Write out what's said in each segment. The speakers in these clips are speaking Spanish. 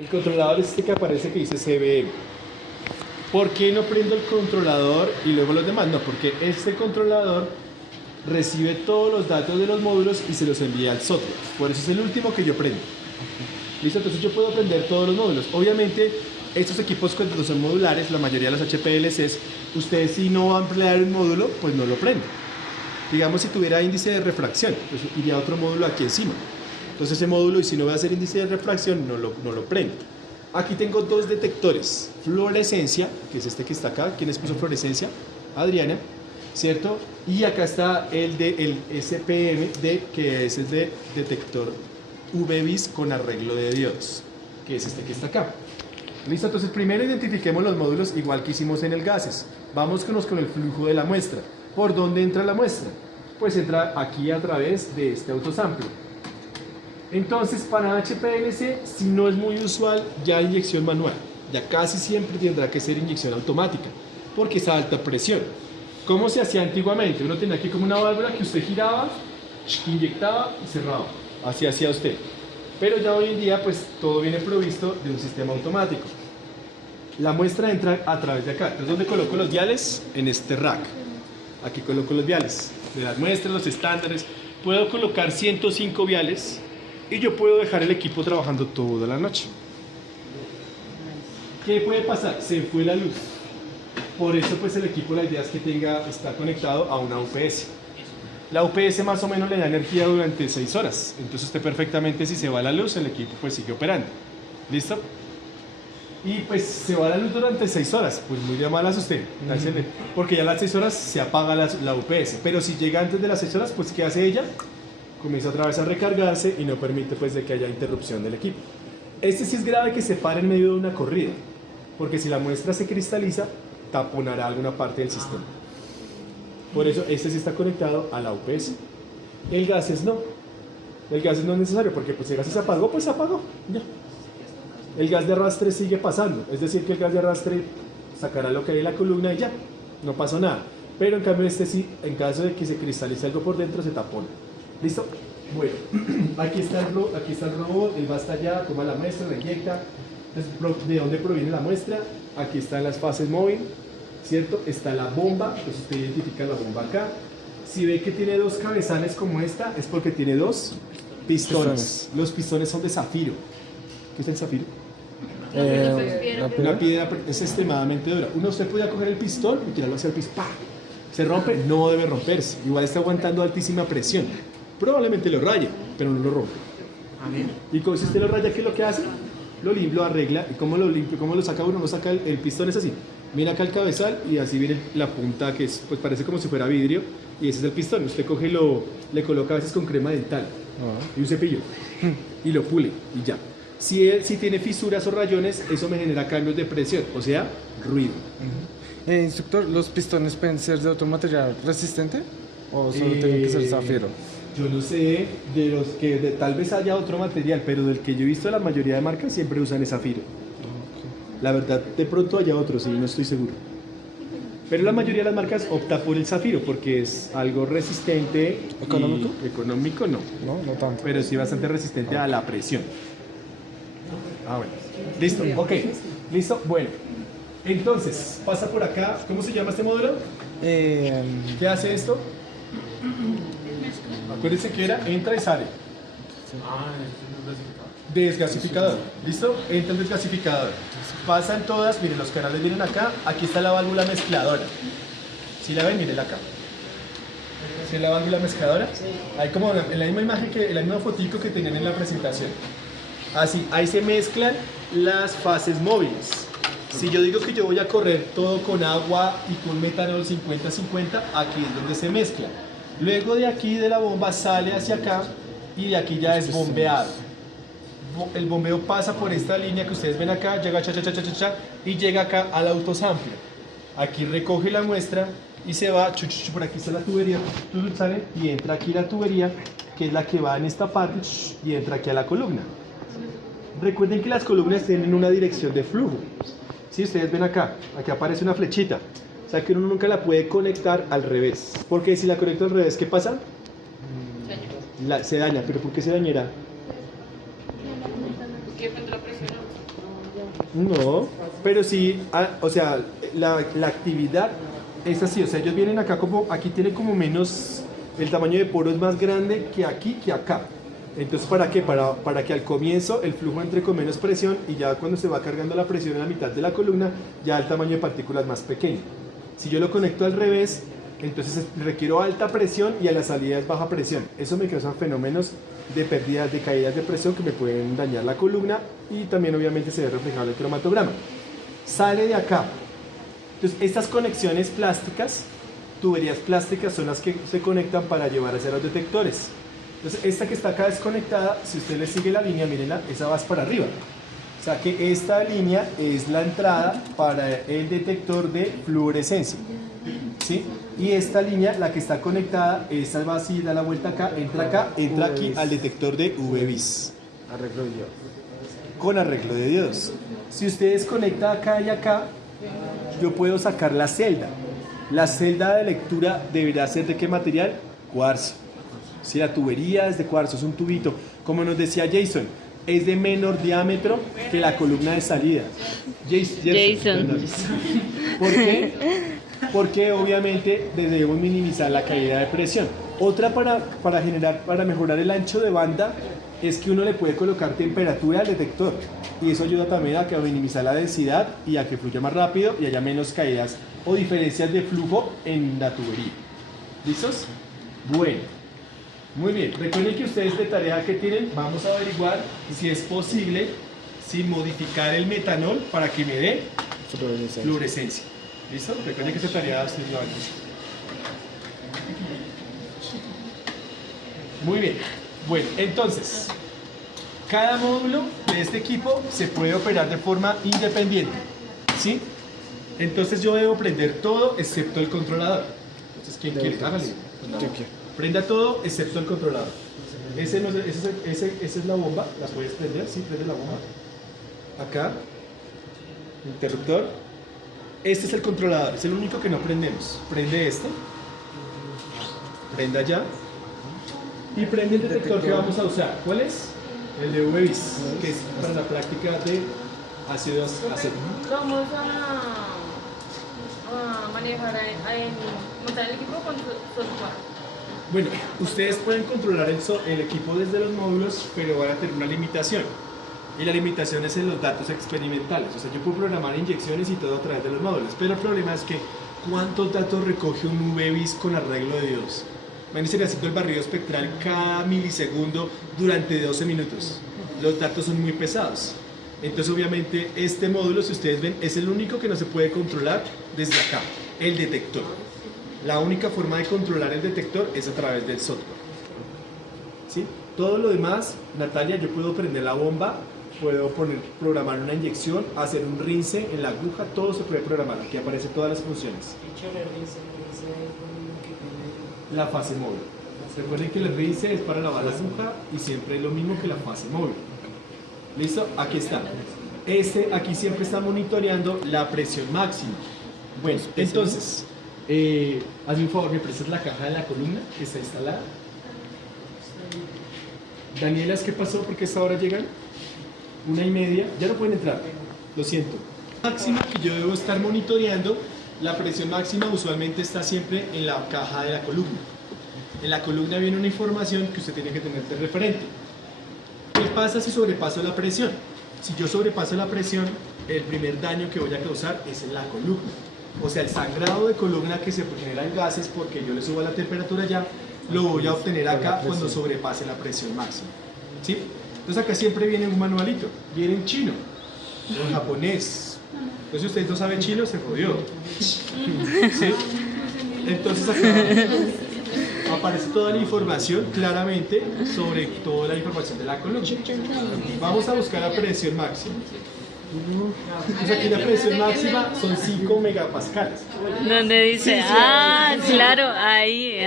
El controlador es este que aparece que dice CBM. ¿Por qué no prendo el controlador y luego los demás? No, porque este controlador recibe todos los datos de los módulos y se los envía al software. Por eso es el último que yo prendo. ¿Listo? Entonces yo puedo prender todos los módulos. Obviamente, estos equipos cuando son modulares, la mayoría de los HPLCs, ustedes si no van a emplear un módulo, pues no lo prenden. Digamos si tuviera índice de refracción, pues iría otro módulo aquí encima. Entonces ese módulo, y si no va a hacer índice de refracción, no lo prendo. Aquí tengo dos detectores. Fluorescencia, que es este que está acá. ¿Quién les puso fluorescencia? Adriana, ¿cierto? Y acá está el SPM, que es el de detector UV-Vis con arreglo de diodos, que es este que está acá. ¿Listo? Entonces primero identifiquemos los módulos igual que hicimos en el gases. Vámonos con el flujo de la muestra. ¿Por dónde entra la muestra? Pues entra aquí a través de este autosample. Entonces, para HPLC, si no es muy usual, ya inyección manual. Ya casi siempre tendrá que ser inyección automática, porque es a alta presión. ¿Cómo se hacía antiguamente? Uno tenía aquí como una válvula que usted giraba, inyectaba y cerraba. Así hacía usted. Pero ya hoy en día, pues, todo viene provisto de un sistema automático. La muestra entra a través de acá. Entonces, ¿dónde coloco los viales? En este rack. Aquí coloco los viales de las muestras, los estándares. Puedo colocar 105 viales. Y yo puedo dejar el equipo trabajando toda la noche. ¿Qué puede pasar? Se fue la luz. Por eso pues el equipo, la idea es que está conectado a una UPS. La UPS más o menos le da energía durante 6 horas. Entonces usted perfectamente, si se va la luz, el equipo pues sigue operando. ¿Listo? Y pues se va la luz durante 6 horas. Pues muy de malas usted. Porque ya a las 6 horas se apaga la UPS. Pero si llega antes de las 6 horas, pues ¿qué hace ella? Comienza otra vez a recargarse y no permite pues de que haya interrupción del equipo. Este sí es grave que se pare en medio de una corrida, porque si la muestra se cristaliza, taponará alguna parte del sistema. Por eso este sí está conectado a la UPS. El gases no. El gases no es necesario, porque pues si el gas se apagó, pues se apagó. Ya. El gas de arrastre sigue pasando, es decir que el gas de arrastre sacará lo que hay en la columna y ya, no pasó nada. Pero en cambio este sí, en caso de que se cristalice algo por dentro, se tapona. ¿Listo? Bueno, aquí está el robot, él va hasta allá, toma la muestra, la inyecta. Entonces, ¿de dónde proviene la muestra? Aquí están las fases móviles, ¿cierto? Está la bomba, entonces usted identifica la bomba acá. Si ve que tiene dos cabezales como esta, es porque tiene dos pistones. Los pistones son de zafiro. ¿Qué es el zafiro? Una piedra es extremadamente dura. Usted podía coger el pistón y tirarlo hacia el piso. ¡Pah! ¿Se rompe? No debe romperse. Igual está aguantando altísima presión. Probablemente lo raye, pero no lo rompe. Y si usted lo raya, ¿qué es lo que hace? Lo limpia, lo arregla. ¿Y cómo lo limpia? ¿Cómo lo saca uno? Lo saca el pistón, es así. Mira acá el cabezal y así viene la punta que es, pues parece como si fuera vidrio. Y ese es el pistón. Usted coge y le coloca a veces con crema dental y un cepillo y lo pule y ya. Si tiene fisuras o rayones, eso me genera cambios de presión, o sea, ruido. Instructor, ¿los pistones pueden ser de otro material resistente o solo tienen que ser zafiro? Yo no sé, tal vez haya otro material, pero del que yo he visto la mayoría de marcas siempre usan el zafiro. La verdad, de pronto haya otro, sí, no estoy seguro. Pero la mayoría de las marcas opta por el zafiro porque es algo resistente. ¿Económico? Económico no. No tanto. Pero sí bastante resistente a la presión. Bueno. Listo, ok. Listo, bueno. Entonces, pasa por acá. ¿Cómo se llama este módulo? ¿Qué hace esto? Acuérdense que entra y sale. Desgasificador. ¿Listo? Entra el desgasificador. Pasan todas, miren, los canales vienen acá. Aquí está la válvula mezcladora. ¿Sí la ven? Miren acá. ¿Sí es la válvula mezcladora? Sí. Hay como en la misma imagen, en la misma fotico que tenían en la presentación. Así, ahí se mezclan las fases móviles. Si yo digo que yo voy a correr todo con agua y con metanol 50-50, aquí es donde se mezcla. Luego de aquí de la bomba sale hacia acá y de aquí ya es bombeado. El bombeo pasa por esta línea que ustedes ven acá, llega y llega acá al autosample. Aquí recoge la muestra y se va, por aquí está la tubería, sale y entra aquí la tubería, que es la que va en esta parte y entra aquí a la columna. Recuerden que las columnas tienen una dirección de flujo. Si ustedes ven acá, aquí aparece una flechita. O sea que uno nunca la puede conectar al revés. Porque si la conecto al revés, ¿qué pasa? Se daña. ¿Pero por qué se dañará? No, pero sí, o sea, la actividad es así, o sea, ellos vienen acá como, aquí tiene como menos, el tamaño de poro es más grande que aquí, que acá. Entonces, ¿para qué? Para que al comienzo el flujo entre con menos presión y ya cuando se va cargando la presión en la mitad de la columna, ya el tamaño de partículas más pequeño. Si yo lo conecto al revés, entonces requiero alta presión y a la salida es baja presión. Eso me causa fenómenos de pérdidas, de caídas de presión que me pueden dañar la columna y también obviamente se ve reflejado en el cromatograma. Sale de acá. Entonces estas conexiones plásticas, tuberías plásticas, son las que se conectan para llevar hacia los detectores. Entonces esta que está acá desconectada, si usted le sigue la línea, mírenla, esa va para arriba. O sea que esta línea es la entrada para el detector de fluorescencia. ¿Sí? Y esta línea, la que está conectada, esta va así, da la vuelta acá, entra aquí al detector de UV-Vis. Arreglo yo. Con arreglo de diodos. Si usted desconecta acá y acá, yo puedo sacar la celda. La celda de lectura deberá ser ¿de qué material? Cuarzo. Si la tubería es de cuarzo, es un tubito. Como nos decía Jason, es de menor diámetro que la columna de salida. Jason. ¿Por qué? Porque obviamente debemos minimizar la caída de presión. Otra para mejorar el ancho de banda es que uno le puede colocar temperatura al detector y eso ayuda también a minimizar la densidad y a que fluya más rápido y haya menos caídas o diferencias de flujo en la tubería. ¿Listos? Bueno, muy bien. Recuerden que ustedes de tarea que tienen, vamos a averiguar si es posible modificar el metanol para que me dé fluorescencia. ¿Listo? Recuerden que esa tarea ustedes la van a hacer. Muy bien. Bueno, entonces, cada módulo de este equipo se puede operar de forma independiente. ¿Sí? Entonces yo debo prender todo excepto el controlador. Entonces, ¿quién quiere? Hágale. Prenda todo excepto el controlador. Esa es la bomba. ¿La puedes prender? Sí, prende la bomba. Acá. Interruptor. Este es el controlador, es el único que no prendemos. Prende este. Prenda ya. Y prende el detector que vamos a usar. ¿Cuál es? El de UV-Vis, que es para la práctica de ácido acético. Vamos a manejar, montar el equipo con software. Bueno, ustedes pueden controlar el equipo desde los módulos, pero van a tener una limitación. Y la limitación es en los datos experimentales. O sea, yo puedo programar inyecciones y todo a través de los módulos. Pero el problema es que, ¿cuántos datos recoge un UV-Vis con arreglo de diodos? Imagínense haciendo el barrido espectral cada milisegundo durante 12 minutos. Los datos son muy pesados. Entonces, obviamente, este módulo, si ustedes ven, es el único que no se puede controlar desde acá, el detector. La única forma de controlar el detector es a través del software. ¿Sí? Todo lo demás, Natalia, yo puedo prender la bomba, puedo programar una inyección, hacer un rinse en la aguja, todo se puede programar. Aquí aparecen todas las funciones. La fase móvil. Recuerden que el rinse es para lavar la aguja y siempre es lo mismo que la fase móvil. ¿Listo? Aquí está. Aquí siempre está monitoreando la presión máxima. Bueno, entonces, hazme un favor, me prestas la caja de la columna que está instalada. Danielas, ¿qué pasó? ¿Por qué a esta hora llegan? 1:30, ya no pueden entrar, lo siento. Máxima que yo debo estar monitoreando, la presión máxima usualmente está siempre en la caja de la columna. En la columna viene una información que usted tiene que tener de referente. ¿Qué pasa si sobrepaso la presión? Si yo sobrepaso la presión, el primer daño que voy a causar es en la columna. O sea, el sangrado de columna que se genera en gases porque yo le subo la temperatura ya, lo voy a obtener acá cuando sobrepase la presión máxima. ¿Sí? Entonces acá siempre viene un manualito, viene en chino, o en japonés. Entonces si usted no sabe chino, se jodió. ¿Sí? Entonces acá aparece toda la información claramente sobre toda la información de la columna. Vamos a buscar la presión máxima. Entonces aquí la presión máxima son 5 megapascales. Donde dice, claro, ahí,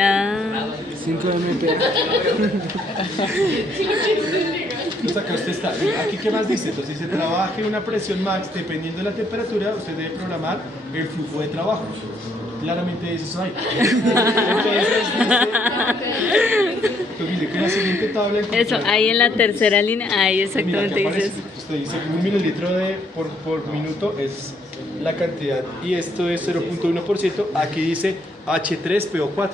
5 MP. Entonces acá usted está. Aquí qué más dice. Entonces si se trabaje una presión max dependiendo de la temperatura, usted debe programar el flujo de trabajo. claramente eso hay. Entonces dice que la siguiente tabla Eso, ahí en la tercera línea, ahí exactamente mira, dice eso. usted dice que 1 mililitro por minuto es la cantidad y esto es 0.1%. Aquí dice H3PO4.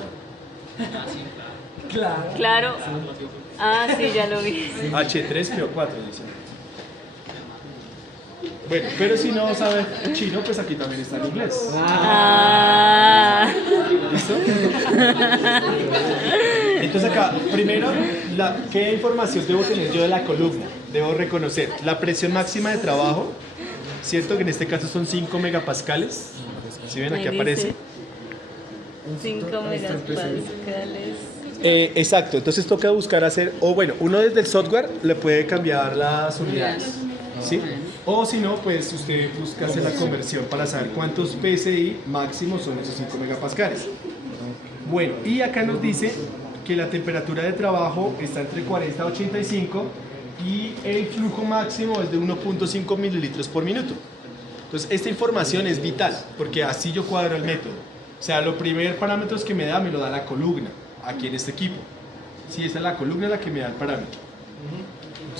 Claro. Ah, sí, ya lo vi. H3PO4 dice. Bueno, pero si no sabe chino, pues aquí también está en inglés. Ah. ¿Listo? Entonces acá, primero, ¿qué información debo tener yo de la columna? Debo reconocer la presión máxima de trabajo, ¿cierto? Que en este caso son 5 megapascales. ¿Sí ven? Aquí Ahí aparece. dice 5 megapascales. Exacto, entonces toca buscar hacer, o bueno, uno desde el software le puede cambiar las unidades, ¿sí? O si no, pues usted busca hacer la conversión para saber cuántos PSI máximos son esos 5 megapascales. Bueno, y acá nos dice que la temperatura de trabajo está entre 40 a 85 y el flujo máximo es de 1.5 mililitros por minuto. Entonces, esta información es vital, porque así yo cuadro el método. O sea, los primeros parámetros que me da la columna, aquí en este equipo. Sí, esta es la columna la que me da el parámetro.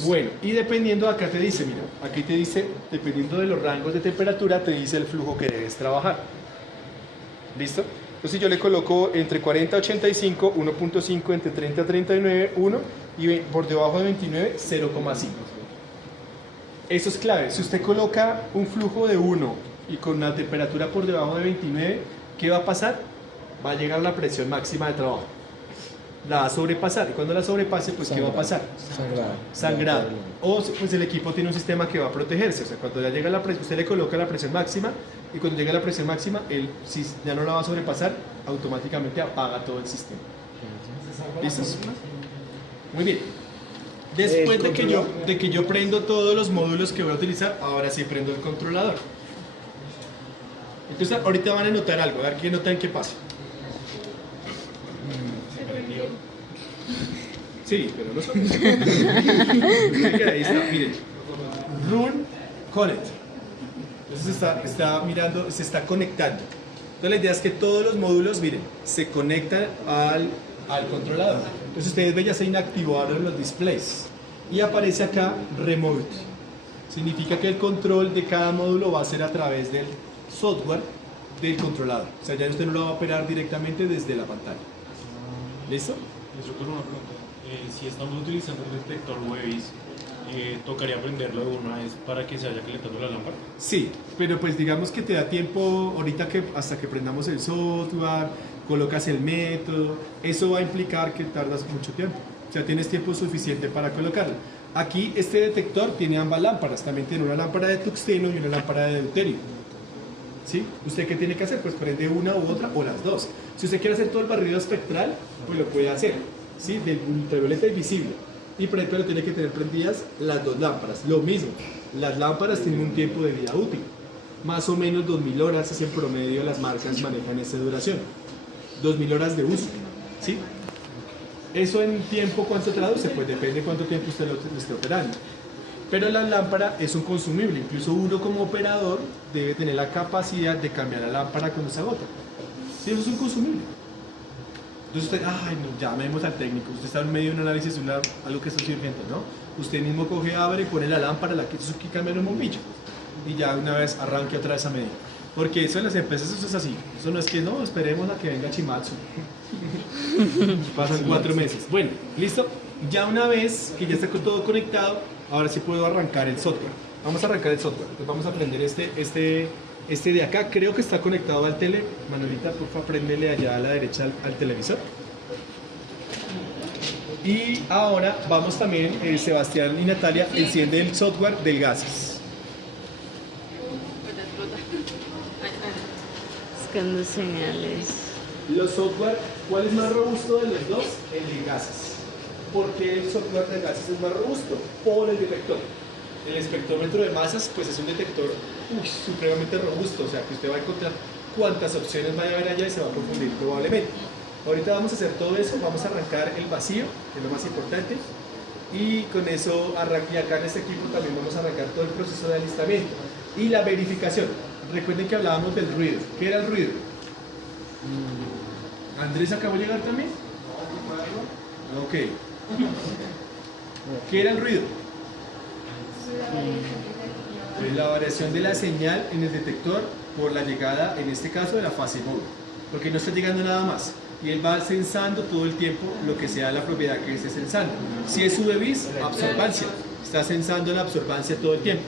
Bueno, y dependiendo, acá te dice, mira, aquí te dice, dependiendo de los rangos de temperatura, te dice el flujo que debes trabajar. ¿Listo? Entonces yo le coloco entre 40 a 85, 1.5, entre 30 a 39, 1, y por debajo de 29, 0,5. Eso es clave. Si usted coloca un flujo de 1 y con una temperatura por debajo de 29, ¿qué va a pasar? Va a llegar la presión máxima de trabajo. La va a sobrepasar. Y cuando la sobrepase, pues ¿qué va a pasar? Sangrado. O pues el equipo tiene un sistema que va a protegerse. O sea, cuando ya llega la presión, usted le coloca la presión máxima y cuando llega la presión máxima, si ya no la va a sobrepasar, automáticamente apaga todo el sistema. ¿Listo? Muy bien. Después de que yo prendo todos los módulos que voy a utilizar, ahora sí prendo el controlador. Entonces ahorita van a notar algo, a ver qué notan, qué pasa. Sí, pero no son. Ahí está, miren. Run Connect. Entonces está mirando, se está conectando. Entonces la idea es que todos los módulos, miren, se conectan al controlador. Entonces ustedes ven, ya se inactivaron los displays. Y aparece acá Remote. Significa que el control de cada módulo va a ser a través del software del controlador. O sea, ya usted no lo va a operar directamente desde la pantalla. ¿Listo? Instructor, una pregunta. Si estamos utilizando el detector Webis, ¿tocaría prenderlo de una vez para que se vaya calentando la lámpara? Sí, pero pues digamos que te da tiempo ahorita que hasta que prendamos el software, colocas el método, eso va a implicar que tardas mucho tiempo. O sea, tienes tiempo suficiente para colocarlo. Aquí este detector tiene ambas lámparas, también tiene una lámpara de tungsteno y una lámpara de deuterio. ¿Sí? ¿Usted qué tiene que hacer? Pues prende una u otra o las dos. Si usted quiere hacer todo el barrido espectral, pues lo puede hacer, ¿sí? Del ultravioleta y visible. Pero tiene que tener prendidas las dos lámparas. Lo mismo, las lámparas tienen un tiempo de vida útil. Más o menos 2000 horas es en promedio las marcas manejan esa duración. 2000 horas de uso, ¿sí? Eso en tiempo, ¿cuánto traduce? Pues depende de cuánto tiempo usted lo esté operando. Pero la lámpara es un consumible, incluso uno como operador debe tener la capacidad de cambiar la lámpara cuando se agota. Sí, eso es un consumible. Entonces usted, no, llamemos al técnico, usted está en medio de un análisis de algo que está urgente, ¿no? Usted mismo coge, abre, pone la lámpara, que cambia el bombillo y ya una vez arranque otra vez a medir. Porque eso en las empresas eso es así, eso no es que no, esperemos a que venga Chimatsu. Pasan 4 meses. Bueno, listo. Ya una vez que ya está todo conectado, ahora sí puedo arrancar el software. Vamos a arrancar el software. Entonces vamos a prender este de acá. Creo que está conectado al tele. Manuelita, por favor, préndele allá a la derecha al televisor. Y ahora vamos también, Sebastián y Natalia, enciende el software del gases. Buscando señales. Los software, ¿cuál es más robusto de los dos? El de gases. ¿Por qué el software de gases es más robusto? Por el detector. El espectrómetro de masas, pues es un detector supremamente robusto, o sea que usted va a encontrar cuántas opciones vaya a haber allá y se va a confundir probablemente. Ahorita vamos a hacer todo eso, vamos a arrancar el vacío, que es lo más importante, y con eso, y acá en este equipo también vamos a arrancar todo el proceso de alistamiento y la verificación. Recuerden que hablábamos del ruido. ¿Qué era el ruido? ¿Andrés acabó de llegar también? Ok. ¿Qué era el ruido? La variación de la señal en el detector por la llegada, en este caso, de la fase móvil. Porque no está llegando nada más. Y él va sensando todo el tiempo lo que sea la propiedad que esté sensando. Si es UV-Vis, absorbancia. Está sensando la absorbancia todo el tiempo.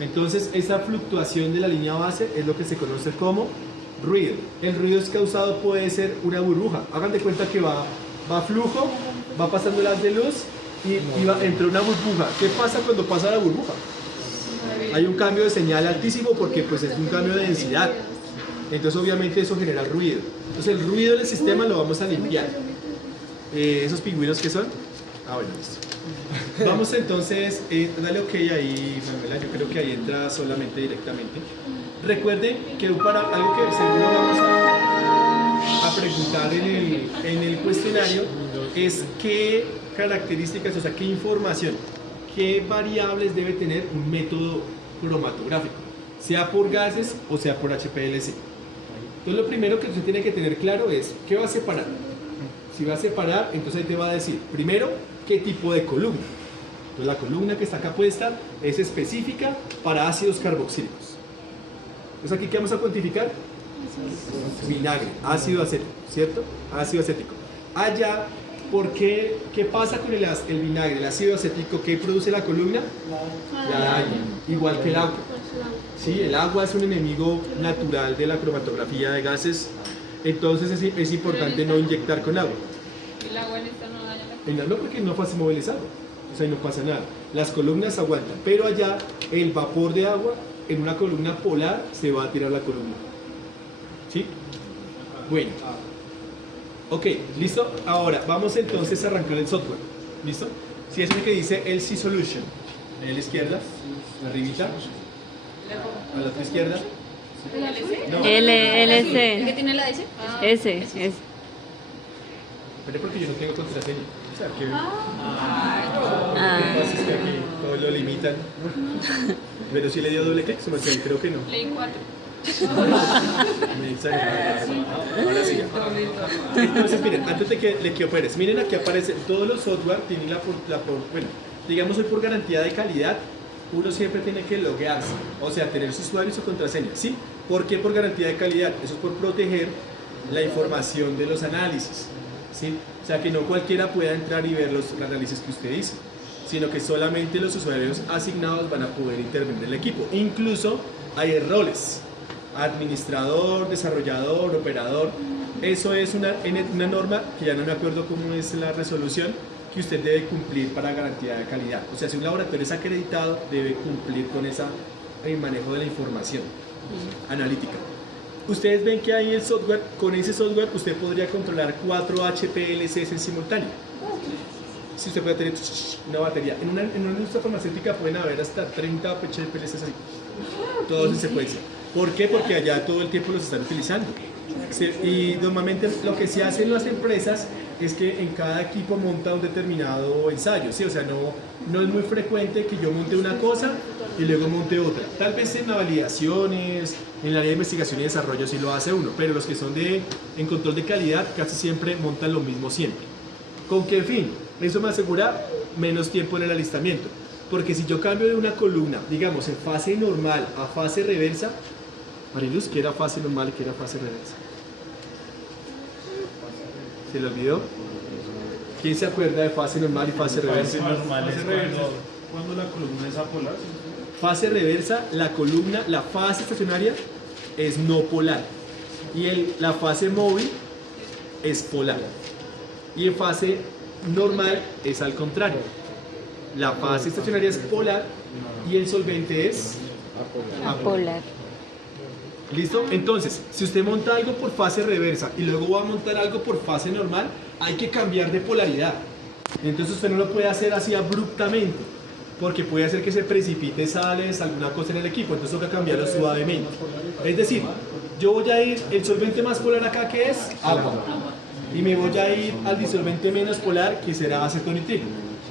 Entonces, esa fluctuación de la línea base es lo que se conoce como ruido. El ruido es causado, puede ser una burbuja. Hagan de cuenta que va flujo, va pasando el haz de luz y entra una burbuja. ¿Qué pasa cuando pasa la burbuja? Hay un cambio de señal altísimo porque pues es un cambio de densidad. Entonces obviamente eso genera ruido. Entonces el ruido del sistema lo vamos a limpiar. ¿Esos pingüinos qué son? Ah, bueno, listo. Vamos entonces, dale ok ahí, Manuela, yo creo que ahí entra solamente directamente. Recuerden que para algo que seguro vamos a preguntar en el cuestionario es qué características, o sea, qué información, qué variables debe tener un método cromatográfico, sea por gases o sea por HPLC. Entonces lo primero que usted tiene que tener claro es qué va a separar. Si va a separar, entonces ahí te va a decir, primero, qué tipo de columna. Entonces la columna que está acá puesta es específica para ácidos carboxílicos. Entonces aquí, ¿qué vamos a cuantificar? Vinagre, ácido acético, ¿cierto? Ácido acético. Allá, ¿por qué? ¿Qué pasa con el vinagre, el ácido acético? ¿Qué produce la columna? La daña, igual que el agua. Sí, el agua es un enemigo natural de la cromatografía de gases, entonces es importante no inyectar con agua. ¿El agua en esta no daña la No, porque no fue movilizado, o sea, no pasa nada. Las columnas aguantan, pero allá el vapor de agua en una columna polar se va a tirar la columna. ¿Sí? Bueno. Ok, ¿listo? Ahora, vamos entonces a arrancar el software. ¿Listo? Si es el que dice LC Solution. A la izquierda, arribita. A la otra izquierda. No. LC. ¿El que tiene la S? S. Pero porque yo no tengo contraseña. O sea, que... Lo Ah. que pasa es que aquí todo lo limitan. Pero si le dio doble clic, creo que no. Play 4. Me exagerado. Ahora sí. Entonces, miren, antes de que operes, miren aquí aparece, todos los software tienen bueno, digamos hoy por garantía de calidad, uno siempre tiene que loguearse, o sea, tener su usuario y su contraseña, ¿sí? ¿Por qué por garantía de calidad? Eso es por proteger la información de los análisis, ¿sí? O sea, que no cualquiera pueda entrar y ver los análisis que usted hizo, sino que solamente los usuarios asignados van a poder intervenir en el equipo. Incluso hay roles, administrador, desarrollador, operador. Eso es una norma que ya no me acuerdo cómo es la resolución, que usted debe cumplir para garantía de calidad. O sea, si un laboratorio es acreditado, debe cumplir con el manejo de la información analítica. Ustedes ven que hay el software, con ese software usted podría controlar 4 HPLCs en simultáneo. Si usted puede tener una batería. En una industria farmacéutica pueden haber hasta 30 HPLCs así, todos en secuencia. ¿Por qué? Porque allá todo el tiempo los están utilizando. Y normalmente lo que se hace en las empresas es que en cada equipo monta un determinado ensayo, ¿sí? O sea, no es muy frecuente que yo monte una cosa y luego monte otra. Tal vez en las validaciones, en el área de investigación y desarrollo sí lo hace uno, pero los que son en control de calidad casi siempre montan lo mismo siempre. ¿Con qué fin? Eso me asegura menos tiempo en el alistamiento. Porque si yo cambio de una columna, digamos, en fase normal a fase reversa, Mariluz, ¿qué era fase normal y qué era fase reversa? ¿Se le olvidó? ¿Quién se acuerda de fase normal y fase reversa? Fase normal es cuando la columna es apolar. Fase reversa, la fase estacionaria es no polar. Y la fase móvil es polar. Y en fase normal es al contrario. La fase estacionaria es polar y el solvente es Apolar. ¿Listo? Entonces, si usted monta algo por fase reversa y luego va a montar algo por fase normal, hay que cambiar de polaridad. Entonces usted no lo puede hacer así abruptamente, porque puede hacer que se precipite sales, alguna cosa en el equipo, entonces toca cambiarlo suavemente. Es decir, yo voy a ir, el solvente más polar acá que es agua, y me voy a ir al disolvente menos polar que será acetonitrilo.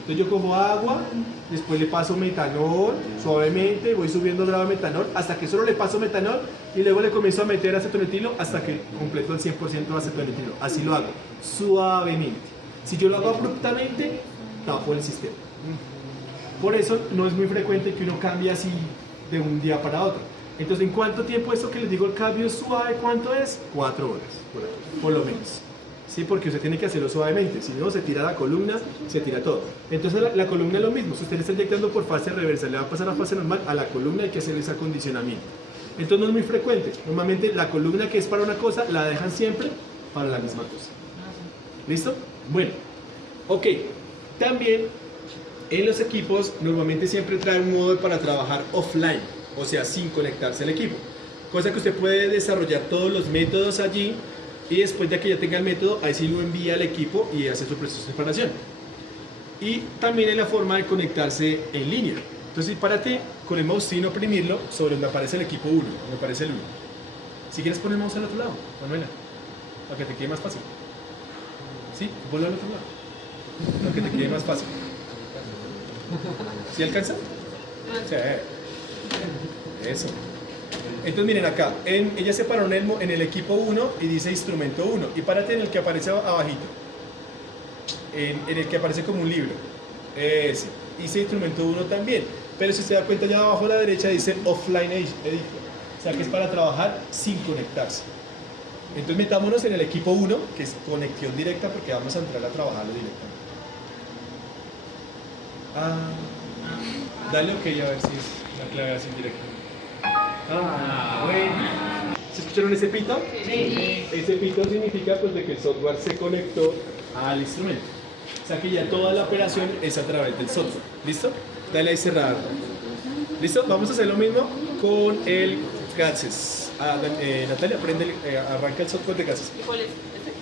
Entonces yo cojo agua, después le paso metanol suavemente, voy subiendo el grado de metanol hasta que solo le paso metanol y luego le comienzo a meter acetonitilo hasta que completo el 100% de acetonitilo. Así lo hago, suavemente. Si yo lo hago abruptamente, tapo el sistema. Por eso no es muy frecuente que uno cambie así de un día para otro. Entonces, ¿en cuánto tiempo esto que les digo el cambio suave, cuánto es? 4 horas, por lo menos. Sí, porque usted tiene que hacerlo suavemente, si no se tira la columna, se tira todo. Entonces la columna es lo mismo, si usted le está inyectando por fase reversa, le va a pasar a fase normal, a la columna hay que hacer ese acondicionamiento. Entonces no es muy frecuente, normalmente la columna que es para una cosa, la dejan siempre para la misma cosa. ¿Listo? Bueno, ok, también en los equipos normalmente siempre trae un modo para trabajar offline, o sea, sin conectarse al equipo. Cosa que usted puede desarrollar todos los métodos allí y después de que ya tenga el método, ahí sí lo envía al equipo y hace su proceso de separación. Y también hay la forma de conectarse en línea. Entonces, párate con el mouse sin oprimirlo sobre donde aparece el equipo 1, donde aparece el 1. Si quieres poner el mouse al otro lado, Manuela, para que te quede más fácil. ¿Sí? Ponlo al otro lado, para que te quede más fácil. ¿Sí alcanza? Sí. Eso. Entonces miren acá, ella se paró en el equipo 1 y dice instrumento 1 y párate en el que aparece abajito, en el que aparece como un libro, ese, dice instrumento 1 también, pero si se da cuenta ya abajo a la derecha dice offline editor, o sea que es para trabajar sin conectarse. Entonces metámonos en el equipo 1 que es conexión directa porque vamos a entrar a trabajarlo directamente. Dale ok a ver si es la clave así directa. Bueno. ¿Se escucharon ese pito? Sí. Ese pito significa pues de que el software se conectó al instrumento. O sea que ya toda la operación es a través del software. ¿Listo? Dale ahí cerrar. ¿Listo? Vamos a hacer lo mismo con el gases. Natalia, arranca el software de gases. ¿Cuál es?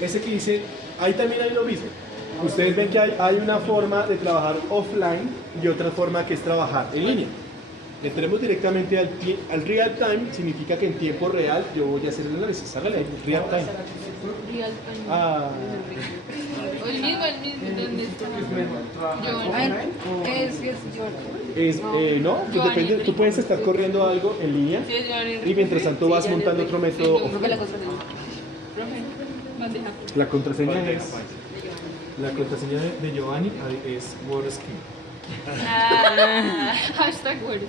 Ese que dice, ahí también hay lo mismo. Ustedes ven que hay una forma de trabajar offline y otra forma que es trabajar en línea. Le tenemos directamente al real time, significa que en tiempo real yo voy a hacer el análisis. Hágale ahí, real time. Real time. El mismo, ¿dónde está? No, pues depende, tú puedes estar corriendo algo en línea y mientras tanto vas montando otro método offline. La contraseña de Giovanni es WordScreen. Hashtag word.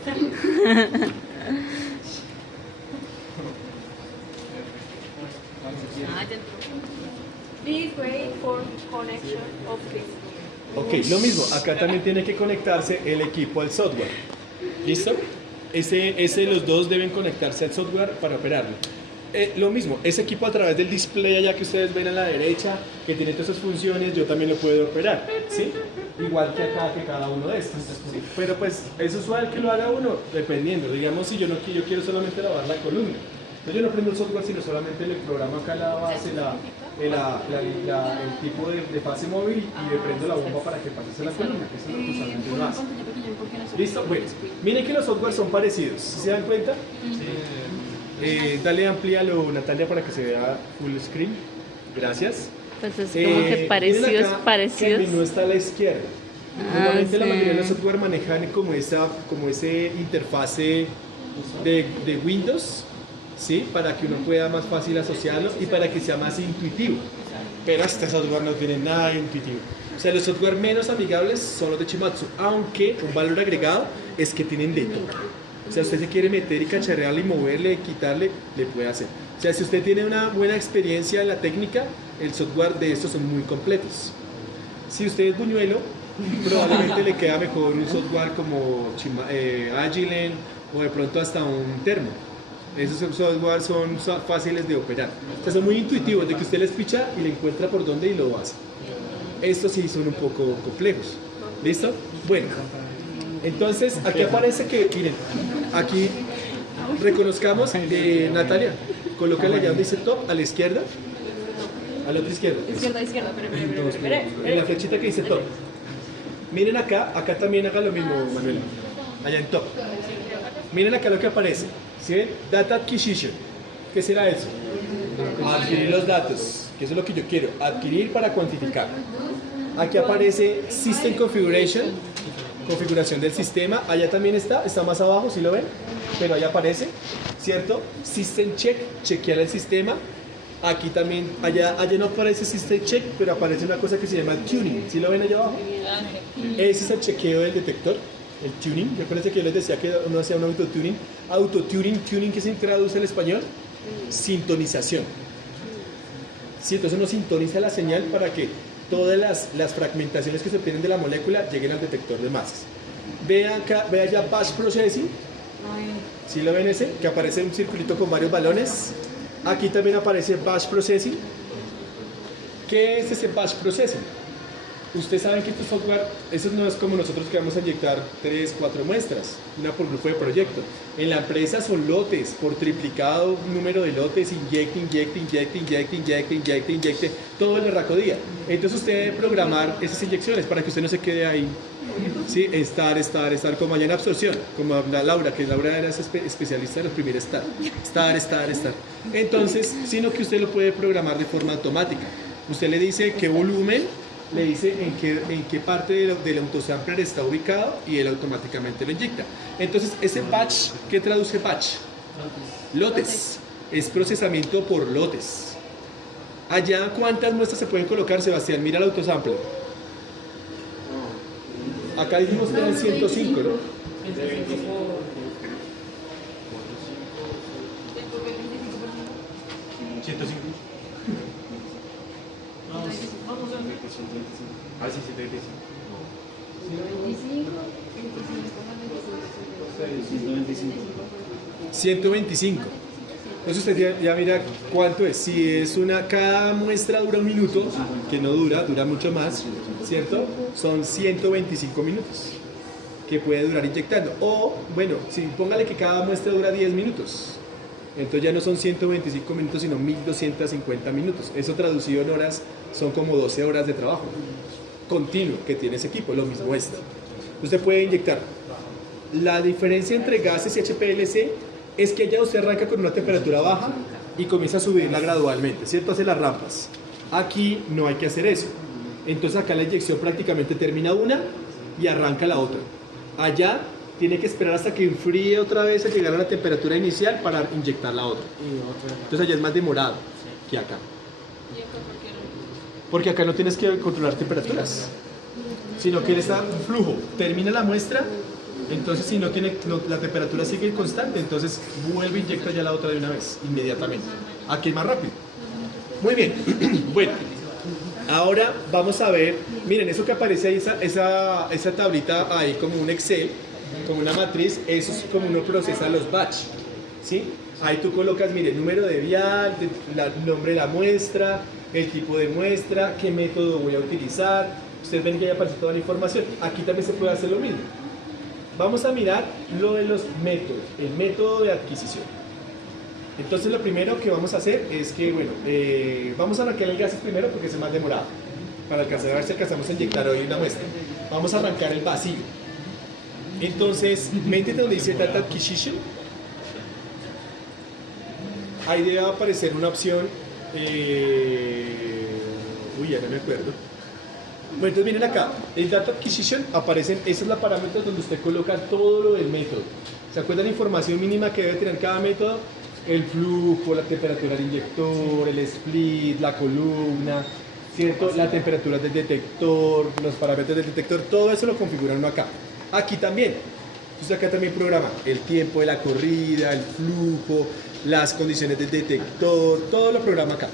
Please wait for connection of this. Ok, lo mismo, acá también tiene que conectarse el equipo al software. ¿Listo? Los dos deben conectarse al software para operarlo. Lo mismo, ese equipo a través del display allá que ustedes ven a la derecha, que tiene todas esas funciones, yo también lo puedo operar, ¿sí? Igual que acá, que cada uno de estos. ¿Sí? Pero pues es usual que lo haga uno, dependiendo. Digamos, si yo quiero solamente lavar la columna. Entonces yo no prendo el software, sino solamente le programo acá la base, el tipo de fase móvil y le prendo la bomba para que pase a la columna. Eso es lo que usualmente uno hace. ¿Listo? Bueno, miren que los softwares son parecidos. ¿Sí se dan cuenta? Dale, amplíalo, Natalia, para que se vea full screen. Gracias. Pues es como que parecidos, parecidos. El menú está a la izquierda. Normalmente la mayoría de los sí. software manejan como ese interfase de Windows, ¿sí? Para que uno pueda más fácil asociarlo y para que sea más intuitivo. Pero este software no tiene nada intuitivo. O sea, los software menos amigables son los de Shimatsu, aunque un valor agregado es que tienen de todo. O sea, usted se quiere meter y cacharrearle y moverle, quitarle, le puede hacer. O sea, si usted tiene una buena experiencia en la técnica, el software de estos son muy completos. Si usted es buñuelo, probablemente le queda mejor un software como Agilent o de pronto hasta un Termo. Esos software son fáciles de operar. O sea, son muy intuitivos, de que usted les picha y le encuentra por dónde y lo hace. Estos sí son un poco complejos. ¿Listo? Bueno. Entonces, aquí aparece que, miren, aquí reconozcamos, Natalia, colócale allá donde dice top, a la izquierda, a la otra izquierda. Izquierda, espera. En la flechita que dice top. Miren acá también haga lo mismo, Manuela, allá en top. Miren acá lo que aparece, ¿sí ven? Data Acquisition, ¿qué será eso? Adquirir los datos, que eso es lo que yo quiero, adquirir para cuantificar. Aquí aparece System Configuration, configuración del sistema. Allá también está más abajo, ¿sí lo ven? Pero ahí aparece, ¿cierto? System Check, chequear el sistema. Aquí también, allá no aparece System Check, pero aparece una cosa que se llama Tuning. ¿Sí lo ven allá abajo? Ese es el chequeo del detector, el tuning. Recuerden que yo les decía que uno hacía un autotuning. Autotuning, tuning, ¿qué se traduce al español? Sintonización. Sí, entonces uno sintoniza la señal para que todas las fragmentaciones que se obtienen de la molécula lleguen al detector de masas. Vean acá, vean ya Batch Processing. ¿Sí lo ven ese? Que aparece un circulito con varios balones. Aquí también aparece Batch Processing. ¿Qué es ese Batch Processing? Ustedes saben que este software, eso no es como nosotros que vamos a inyectar 3, 4 muestras, una por grupo de proyecto. En la empresa son lotes, por triplicado número de lotes, inyecte, todo el berraco día. Entonces usted debe programar esas inyecciones para que usted no se quede ahí. ¿Sí? Estar, como allá en absorción, como la Laura, que Laura era especialista en los primeros estar. Entonces, sino que usted lo puede programar de forma automática. Usted le dice qué volumen, le dice en qué parte del autosampler está ubicado y él automáticamente lo inyecta. Entonces, ese batch, ¿qué traduce batch? Lotes. Es procesamiento por lotes. Allá, ¿cuántas muestras se pueden colocar, Sebastián? Mira el autosampler. Acá dijimos que eran 105, ¿no? 105. Ah, sí, 75. 125. Entonces usted ya mira cuánto es. Si es cada muestra dura un minuto, que no dura mucho más, ¿cierto? Son 125 minutos que puede durar inyectando. O, bueno, si póngale que cada muestra dura 10 minutos. Entonces ya no son 125 minutos, sino 1250 minutos. Eso traducido en horas son como 12 horas de trabajo continuo que tiene ese equipo, lo mismo este. Usted puede inyectar. La diferencia entre gases y HPLC es que ya usted arranca con una temperatura baja y comienza a subirla gradualmente, ¿cierto? Hace las rampas. Aquí no hay que hacer eso. Entonces acá la inyección prácticamente termina una y arranca la otra. Allá tiene que esperar hasta que enfríe otra vez a llegar a la temperatura inicial para inyectar la otra. Entonces allá es más demorado que acá. Porque acá no tienes que controlar temperaturas, sino que él está en flujo. Termina la muestra, entonces si la temperatura sigue constante, entonces vuelve e inyecta ya la otra de una vez, inmediatamente. Aquí es más rápido. Muy bien. Bueno, ahora vamos a ver, miren, eso que aparece ahí, esa tablita ahí como un Excel, como una matriz, eso es como uno procesa los batch, ¿sí? Ahí tú colocas, mire, número de vial, el nombre de la muestra, el tipo de muestra, qué método voy a utilizar. Ustedes ven que ya aparece toda la información. Aquí también se puede hacer lo mismo. Vamos a mirar lo de los métodos, el método de adquisición. Entonces lo primero que vamos a hacer es que, bueno, vamos a arrancar el gases primero porque es el más demorado, para alcanzar a ver si alcanzamos a inyectar hoy una muestra. Vamos a arrancar el vacío. Entonces, métete donde dice Data Acquisition. Ahí debe aparecer una opción. Ya no me acuerdo. Bueno, entonces miren acá, el Data Acquisition aparecen, esa es la parámetro donde usted coloca todo lo del método. ¿Se acuerdan la información mínima que debe tener cada método? El flujo, la temperatura del inyector, el split, la columna, ¿cierto? La temperatura del detector, los parámetros del detector, todo eso lo configura uno acá. Aquí también. Entonces acá también programa el tiempo de la corrida, el flujo, las condiciones del detector, todo lo programa acá.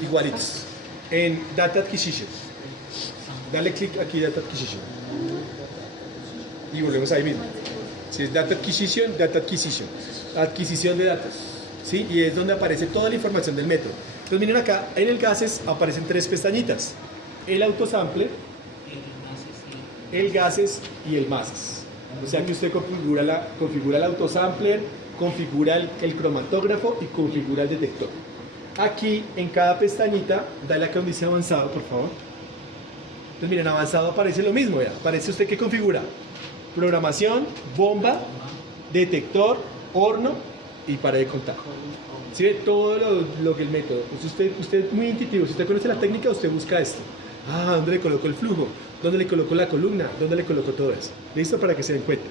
Igualitos. En Data Acquisition. Dale clic aquí, Data Acquisition. Y volvemos ahí mismo. Si es Data Acquisition, adquisición de datos. ¿Sí? Y es donde aparece toda la información del método. Entonces miren acá, en el gases aparecen 3 pestañitas. El autosampler, el gases y el masas. O sea que usted configura el autosampler, configura el cromatógrafo y configura el detector. Aquí en cada pestañita, dale acá donde dice avanzado, por favor. Entonces miren, avanzado aparece lo mismo, ¿ya? Aparece usted que configura programación, bomba, detector, horno y pared de contacto. ¿Sí ve? Todo lo que el método. Pues usted es muy intuitivo, si usted conoce la técnica, usted busca esto. Ah, ¿dónde le coloco el flujo? ¿Dónde le coloco la columna? ¿Dónde le coloco todo eso? ¿Listo? Para que se den cuenta.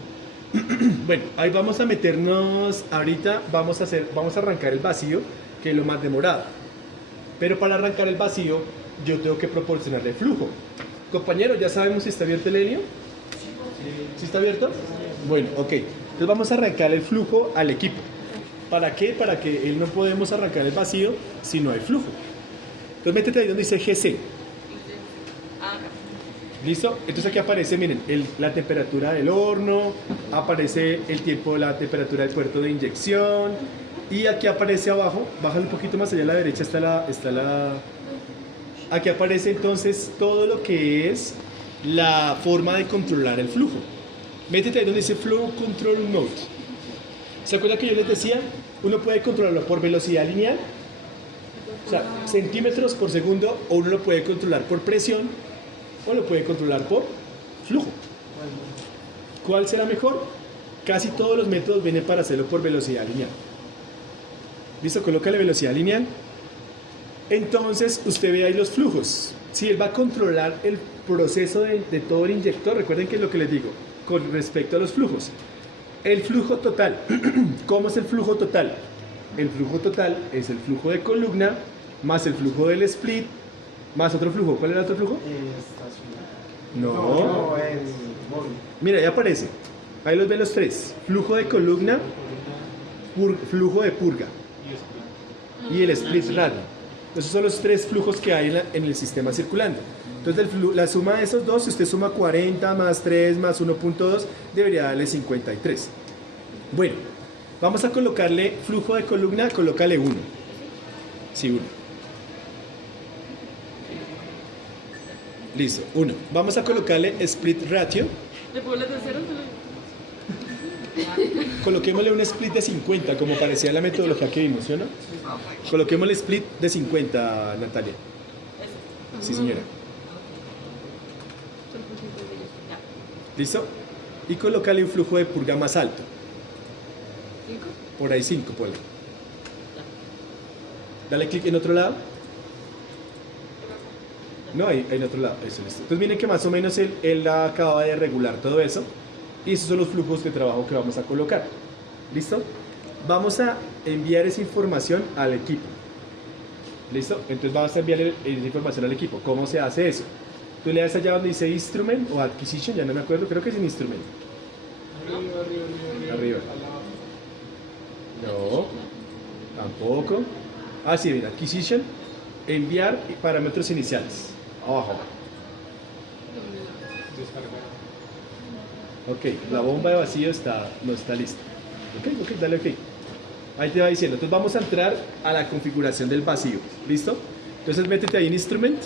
Bueno, ahí vamos a meternos, ahorita vamos a arrancar el vacío, que es lo más demorado. Pero para arrancar el vacío, yo tengo que proporcionarle flujo. Compañero, ¿ya sabemos si está abierto el helio? ¿Sí está abierto? Bueno, ok. Entonces vamos a arrancar el flujo al equipo. ¿Para qué? Para que él no podemos arrancar el vacío si no hay flujo. Entonces métete ahí donde dice GC. ¿Listo? Entonces aquí aparece, miren, la temperatura del horno, aparece el tiempo, la temperatura del puerto de inyección, y aquí aparece abajo, bájale un poquito más allá a la derecha, aquí aparece entonces todo lo que es la forma de controlar el flujo. Métete ahí donde dice Flow Control Mode. ¿Se acuerdan que yo les decía? Uno puede controlarlo por velocidad lineal, o sea, centímetros por segundo, o uno lo puede controlar por presión, o lo puede controlar por flujo. ¿Cuál será mejor? Casi todos los métodos vienen para hacerlo por velocidad lineal. ¿Listo? Coloca la velocidad lineal. Entonces usted ve ahí los flujos. Si él va a controlar el proceso de todo el inyector, recuerden que es lo que les digo con respecto a los flujos. El flujo total. ¿Cómo es el flujo total? El flujo total es el flujo de columna más el flujo del split más otro flujo. ¿Cuál era el otro flujo? No. Mira, ya aparece. Ahí los ven los tres. Flujo de columna, flujo de purga y el split radial. Esos son los tres flujos que hay en el sistema circulando. Entonces la suma de esos dos, si usted suma 40 más 3 más 1.2, debería darle 53. Bueno, vamos a colocarle flujo de columna, colócale 1. Sí, 1. Listo, 1. Vamos a colocarle split ratio. ¿Le puedo la tercera? Coloquémosle un split de 50, como parecía la metodología que vimos, ¿sí o no? Coloquémosle split de 50, Natalia. Sí, señora. ¿Listo? Y colócale un flujo de purga más alto. Por ahí 5, ponle. Dale clic en otro lado. No, ahí en otro lado. Eso, listo. Entonces miren que más o menos él acaba de regular todo eso. Y esos son los flujos de trabajo que vamos a colocar. ¿Listo? Vamos a enviar esa información al equipo. ¿Listo? Entonces vamos a enviar esa información al equipo. ¿Cómo se hace eso? Tú le das allá donde dice Instrument o Acquisition, ya no me acuerdo, creo que es en Instrument. Arriba. No, tampoco. Ah, sí, mira, Acquisition, enviar y parámetros iniciales. Abajo. Ok, la bomba de vacío no está lista. Ok, dale ok. Ahí te va diciendo. Entonces vamos a entrar a la configuración del vacío. ¿Listo? Entonces métete ahí en Instrument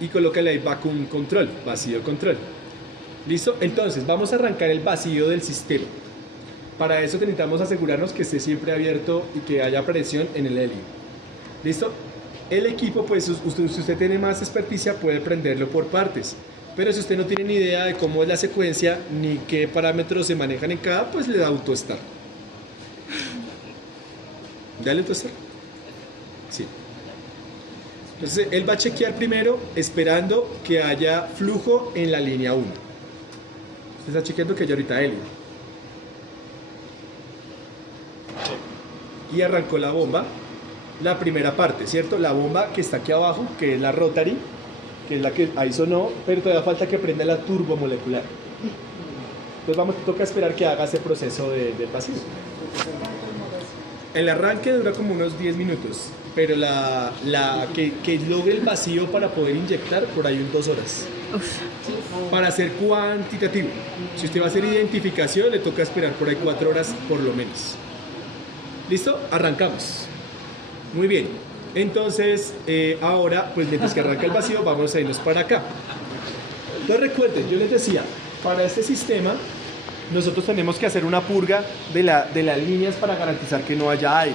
y colócale ahí Vacuum Control, vacío control. ¿Listo? Entonces vamos a arrancar el vacío del sistema. Para eso necesitamos asegurarnos que esté siempre abierto y que haya presión en el helio. ¿Listo? El equipo, pues si usted tiene más experticia, puede prenderlo por partes. Pero si usted no tiene ni idea de cómo es la secuencia ni qué parámetros se manejan en cada, pues le da autoestar. Dale autoestar. Sí. Entonces él va a chequear primero esperando que haya flujo en la línea 1. Usted está chequeando que haya ahorita helio. Y arrancó la bomba, la primera parte, ¿cierto? La bomba que está aquí abajo, que es la rotary, que es la que ahí sonó, pero todavía falta que prenda la turbomolecular. Entonces toca esperar que haga ese proceso del vacío. El arranque dura como unos 10 minutos, pero que logre el vacío para poder inyectar por ahí unas 2 horas. Para ser cuantitativo. Si usted va a hacer identificación, le toca esperar por ahí 4 horas por lo menos. ¿Listo? Arrancamos. Muy bien. Entonces, ahora, pues mientras que arranca el vacío, vamos a irnos para acá. Entonces recuerden, yo les decía, para este sistema, nosotros tenemos que hacer una purga de las líneas para garantizar que no haya aire.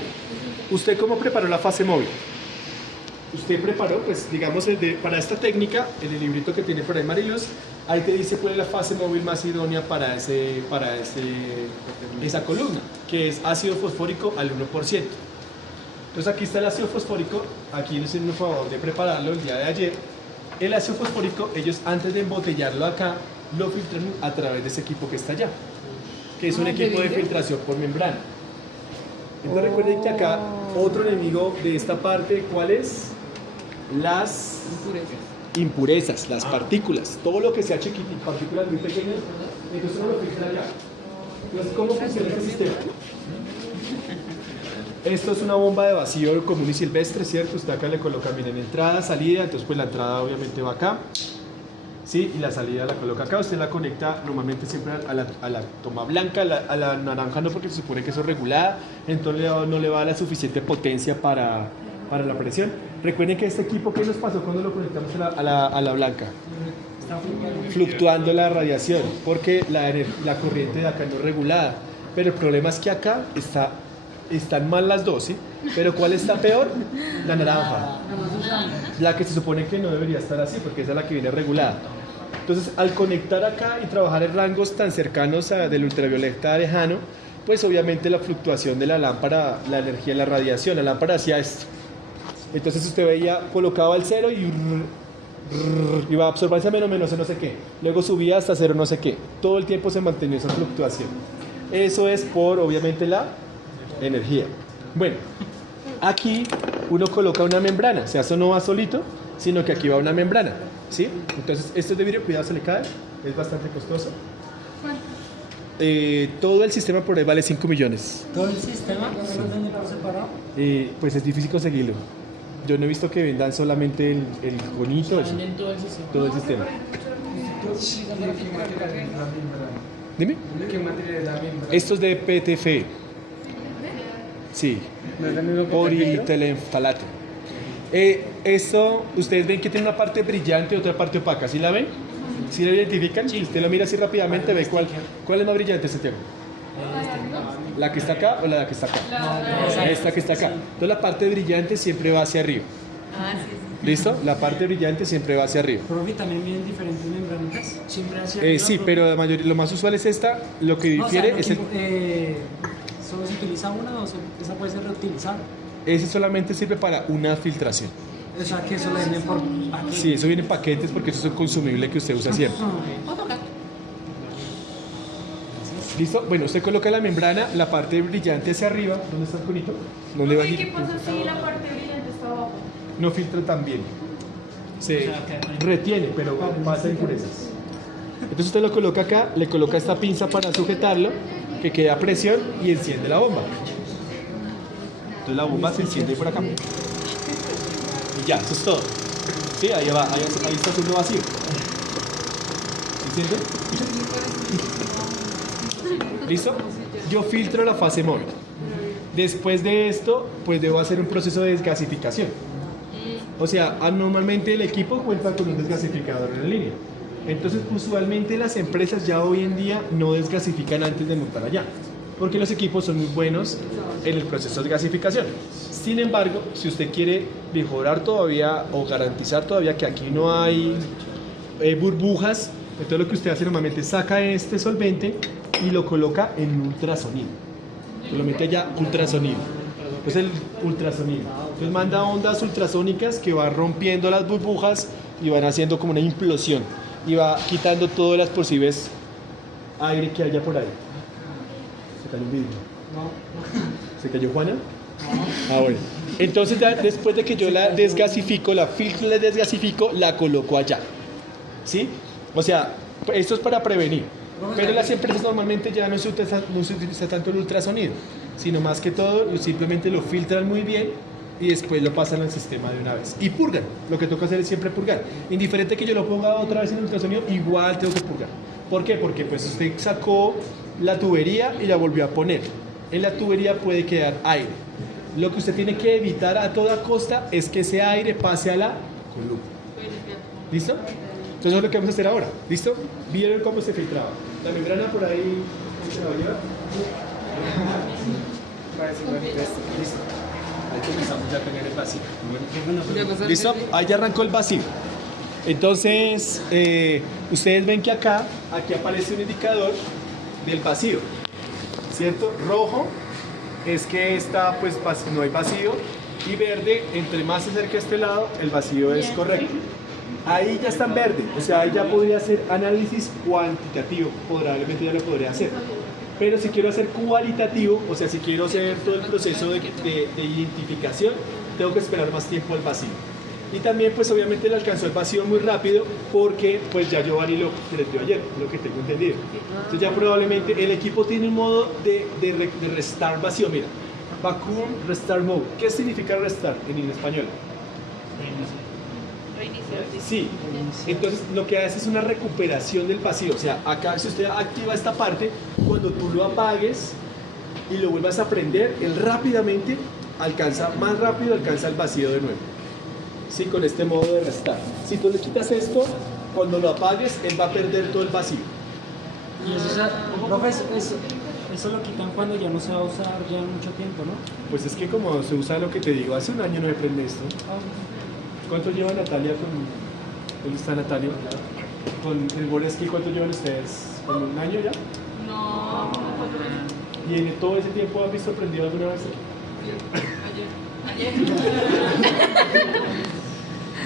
¿Usted cómo preparó la fase móvil? Usted preparó, pues digamos, para esta técnica, en el librito que tiene por ahí Mariluz, ahí te dice cuál es la fase móvil más idónea para esa columna, que es ácido fosfórico al 1%. Entonces aquí está el ácido fosfórico, aquí nos hicieron un favor de prepararlo el día de ayer. El ácido fosfórico, ellos antes de embotellarlo acá, lo filtran a través de ese equipo que está allá, que es un equipo de filtración por membrana. Entonces recuerden que acá otro enemigo de esta parte, ¿cuál es? Las impurezas, las partículas, todo lo que sea chiquitito, partículas muy pequeñas, entonces uno lo filtra allá. Entonces, ¿cómo funciona este sistema? Esto es una bomba de vacío común y silvestre, ¿cierto? Usted acá le coloca, miren, entrada, salida, entonces pues la entrada obviamente va acá, ¿sí? Y la salida la coloca acá, usted la conecta normalmente siempre a la toma blanca, a la naranja no, porque se supone que eso es regulada, entonces no le va a la suficiente potencia para la presión. Recuerden que este equipo, ¿qué nos pasó cuando lo conectamos a la blanca? Fluctuando la radiación, porque la corriente de acá no es regulada, pero el problema es que acá están mal las dos, ¿sí? Pero ¿cuál está peor? La naranja, la que se supone que no debería estar así, porque esa es la que viene regulada. Entonces, al conectar acá y trabajar en rangos tan cercanos del ultravioleta lejano, pues obviamente la fluctuación de la lámpara, la energía, la radiación, la lámpara hacía esto. Entonces usted veía, colocaba el 0 y iba a absorberse menos no sé qué. Luego subía hasta 0 no sé qué. Todo el tiempo se mantenía esa fluctuación. Eso es por, obviamente, la energía. Bueno, aquí uno coloca una membrana. O sea, eso no va solito, sino que aquí va una membrana, ¿sí? Entonces, esto es de vidrio, cuidado, se le cae. Es bastante costoso. Todo el sistema por ahí vale 5 millones. ¿Todo el sistema? ¿No lo venden por separado? Pues es difícil conseguirlo. Yo no he visto que vendan solamente el conito. Venden todo el sistema. Todo el sistema. Dime. ¿De qué material es la membrana? Esto es de PTFE. Sí. ¿No es la misma Polietilengfalato. Esto, ustedes ven que tiene una parte brillante y otra parte opaca. ¿Sí la ven? ¿Sí la identifican? Si usted lo mira así rápidamente, ve cuál es más brillante, Santiago. ¿La que está acá o la que está acá? Esta que está acá. Entonces la parte brillante siempre va hacia arriba. ¿Listo? La parte brillante siempre va hacia arriba. Profe, también vienen diferentes membranitas. Siempre hacia arriba. Sí, pero lo más usual es esta. Lo que difiere es el... ¿Solo se utiliza una o esa puede ser reutilizada? Ese solamente sirve para una filtración. O sea, que eso lo venden por paquete. Sí, eso viene en paquetes porque eso es un consumible que usted usa siempre. ¿Listo? Bueno, usted coloca la membrana, la parte brillante hacia arriba. ¿Dónde está el conito? ¿Dónde va a ir? ¿Qué pasa si la parte brillante está abajo? No filtra tan bien. Se retiene, pero pasa impurezas. Entonces usted lo coloca acá, le coloca esta pinza para sujetarlo, que quede a presión y enciende la bomba. Entonces la bomba se enciende por acá. Y ya, eso es todo. Sí, ahí va, ahí está haciendo vacío. ¿Se siente? ¿Listo? Yo filtro la fase móvil. Después de esto, pues debo hacer un proceso de desgasificación. O sea, normalmente el equipo cuenta con un desgasificador en línea. Entonces, usualmente las empresas ya hoy en día no desgasifican antes de montar allá, porque los equipos son muy buenos en el proceso de gasificación. Sin embargo, si usted quiere mejorar todavía o garantizar todavía que aquí no hay burbujas, entonces lo que usted hace normalmente es saca este solvente y lo coloca en ultrasonido. Lo mete allá, ultrasonido. Es el ultrasonido. Entonces manda ondas ultrasónicas que van rompiendo las burbujas y van haciendo como una implosión. Y va quitando todas las posibles aire que haya por ahí. ¿Se cayó un vidrio? No. ¿Se cayó Juana? No. Ah, bueno. Entonces ya después de que yo la desgasifico, la filtro y la desgasifico, la coloco allá. ¿Sí? O sea, esto es para prevenir. Pero las empresas normalmente ya no se utiliza tanto el ultrasonido, sino más que todo simplemente lo filtran muy bien y después lo pasan al sistema de una vez. Y purgan. Lo que toca hacer es siempre purgar. Indiferente que yo lo ponga otra vez en ultrasonido, igual tengo que purgar. ¿Por qué? Porque pues usted sacó la tubería y la volvió a poner. En la tubería puede quedar aire. Lo que usted tiene que evitar a toda costa es que ese aire pase a la columna. ¿Listo? Entonces eso es lo que vamos a hacer ahora. ¿Listo? ¿Vieron cómo se filtraba? La membrana por ahí, ¿cómo se la va a llevar? Listo. Ahí comenzamos ya a tener el vacío. ¿Listo? Ahí ya arrancó el vacío. Entonces, ustedes ven que aquí aparece un indicador del vacío, ¿cierto? Rojo es que está, pues, no hay vacío, y verde, entre más se acerque a este lado, el vacío es correcto. Ahí ya está en verde, o sea, ahí ya podría hacer análisis cuantitativo, probablemente ya lo podría hacer. Pero si quiero hacer cualitativo, o sea, si quiero hacer todo el proceso de identificación, tengo que esperar más tiempo al vacío. Y también, pues obviamente le alcanzó el vacío muy rápido porque pues ya Giovanni lo dio ayer, lo que tengo entendido. Entonces ya probablemente el equipo tiene un modo de restart vacío, mira. Vacuum Restart Mode. ¿Qué significa restart en español? Sí, entonces lo que hace es una recuperación del vacío. O sea, acá si usted activa esta parte, cuando tú lo apagues y lo vuelvas a prender, él rápidamente alcanza, más rápido alcanza el vacío de nuevo. Sí, con este modo de restart. Si tú le quitas esto, cuando lo apagues, él va a perder todo el vacío. Y eso, profe, eso lo quitan cuando ya no se va a usar ya en mucho tiempo, ¿no? Pues es que como se usa lo que te digo, hace un año no me prende esto. ¿Cuánto lleva Natalia con... ¿Dónde está Natalia? Con el Boreski, ¿cuánto llevan ustedes? ¿Con un año ya? No, como 4 meses. ¿Y en todo ese tiempo has visto prendido alguna vez? Ayer.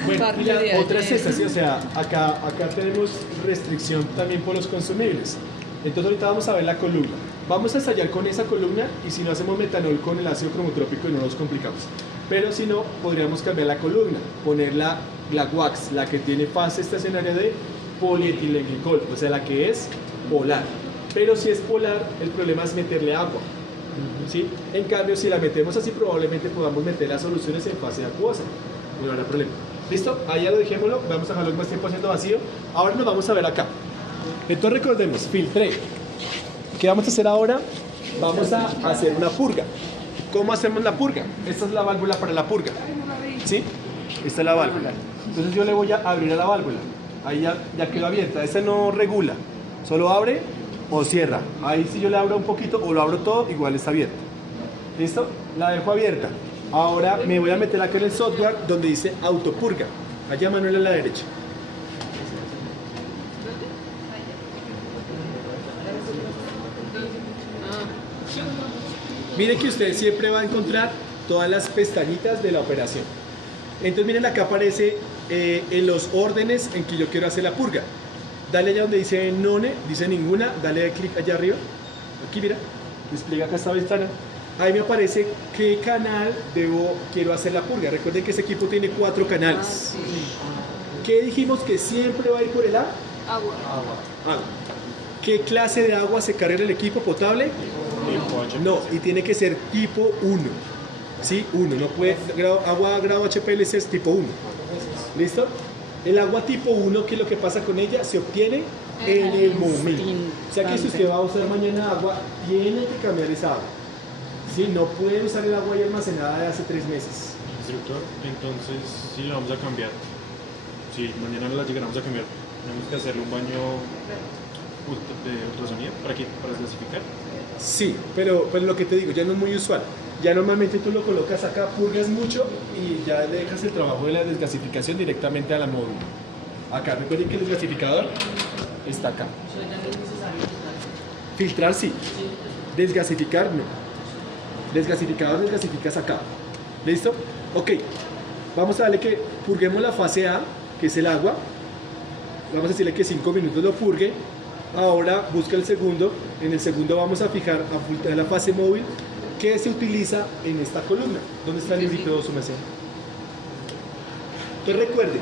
Bueno, y la otra es esta, ¿sí? O sea, acá tenemos restricción también por los consumibles. Entonces ahorita vamos a ver la columna. Vamos a ensayar con esa columna y si no hacemos metanol con el ácido cromotrópico y no nos complicamos. Pero si no, podríamos cambiar la columna, poner la wax, la que tiene fase estacionaria de polietilenglicol, o sea, la que es polar. Pero si es polar, el problema es meterle agua. ¿Sí? En cambio, si la metemos así, probablemente podamos meter las soluciones en fase acuosa. No habrá problema. ¿Listo? Ahí ya lo dejémoslo. Vamos a dejarlo más tiempo haciendo vacío. Ahora nos vamos a ver acá. Entonces recordemos, filtré. ¿Qué vamos a hacer ahora? Vamos a hacer una purga. ¿Cómo hacemos la purga? Esta es la válvula para la purga. ¿Sí? Esta es la válvula. Entonces yo le voy a abrir a la válvula. Ahí ya quedó abierta. Esta no regula. Solo abre o cierra. Ahí si yo le abro un poquito o lo abro todo, igual está abierta. ¿Listo? La dejo abierta. Ahora me voy a meter acá en el software donde dice autopurga. Allá Manuel a la derecha. Miren que usted siempre va a encontrar todas las pestañitas de la operación. Entonces miren acá aparece en los órdenes en que yo quiero hacer la purga. Dale allá donde dice none, dice ninguna, dale clic allá arriba. Aquí mira, despliega acá esta ventana. Ahí me aparece qué canal quiero hacer la purga. Recuerden que este equipo tiene 4 canales. ¿Qué dijimos que siempre va a ir por el A? Agua. Agua. ¿Qué clase de agua se carga en el equipo potable? No, y tiene que ser tipo 1. ¿Sí? 1, no puede, agua grado HPLC es tipo 1. ¿Listo? El agua tipo 1, ¿qué es lo que pasa con ella? Se obtiene en el momento. O sea que si usted va a usar mañana agua, tiene que cambiar esa agua. ¿Sí? No puede usar el agua ahí almacenada de hace 3 meses. Instructor, entonces si la vamos a cambiar, si mañana la llegáramos a cambiar, tenemos que hacerle un baño de ultrasonido para clasificar. Sí, pero lo que te digo, ya no es muy usual. Ya normalmente tú lo colocas acá, purgas mucho y ya le dejas el trabajo de la desgasificación directamente a la módulo. Acá, recuerden que el desgasificador está acá. Filtrar sí, desgasificar no. Desgasificador desgasificas acá. ¿Listo? Ok, vamos a darle que purguemos la fase A, que es el agua. Vamos a decirle que 5 minutos lo purgue. Ahora busca el segundo. En el segundo vamos a fijar a la fase móvil que se utiliza en esta columna. ¿Dónde está el librito, su merced? Entonces recuerden,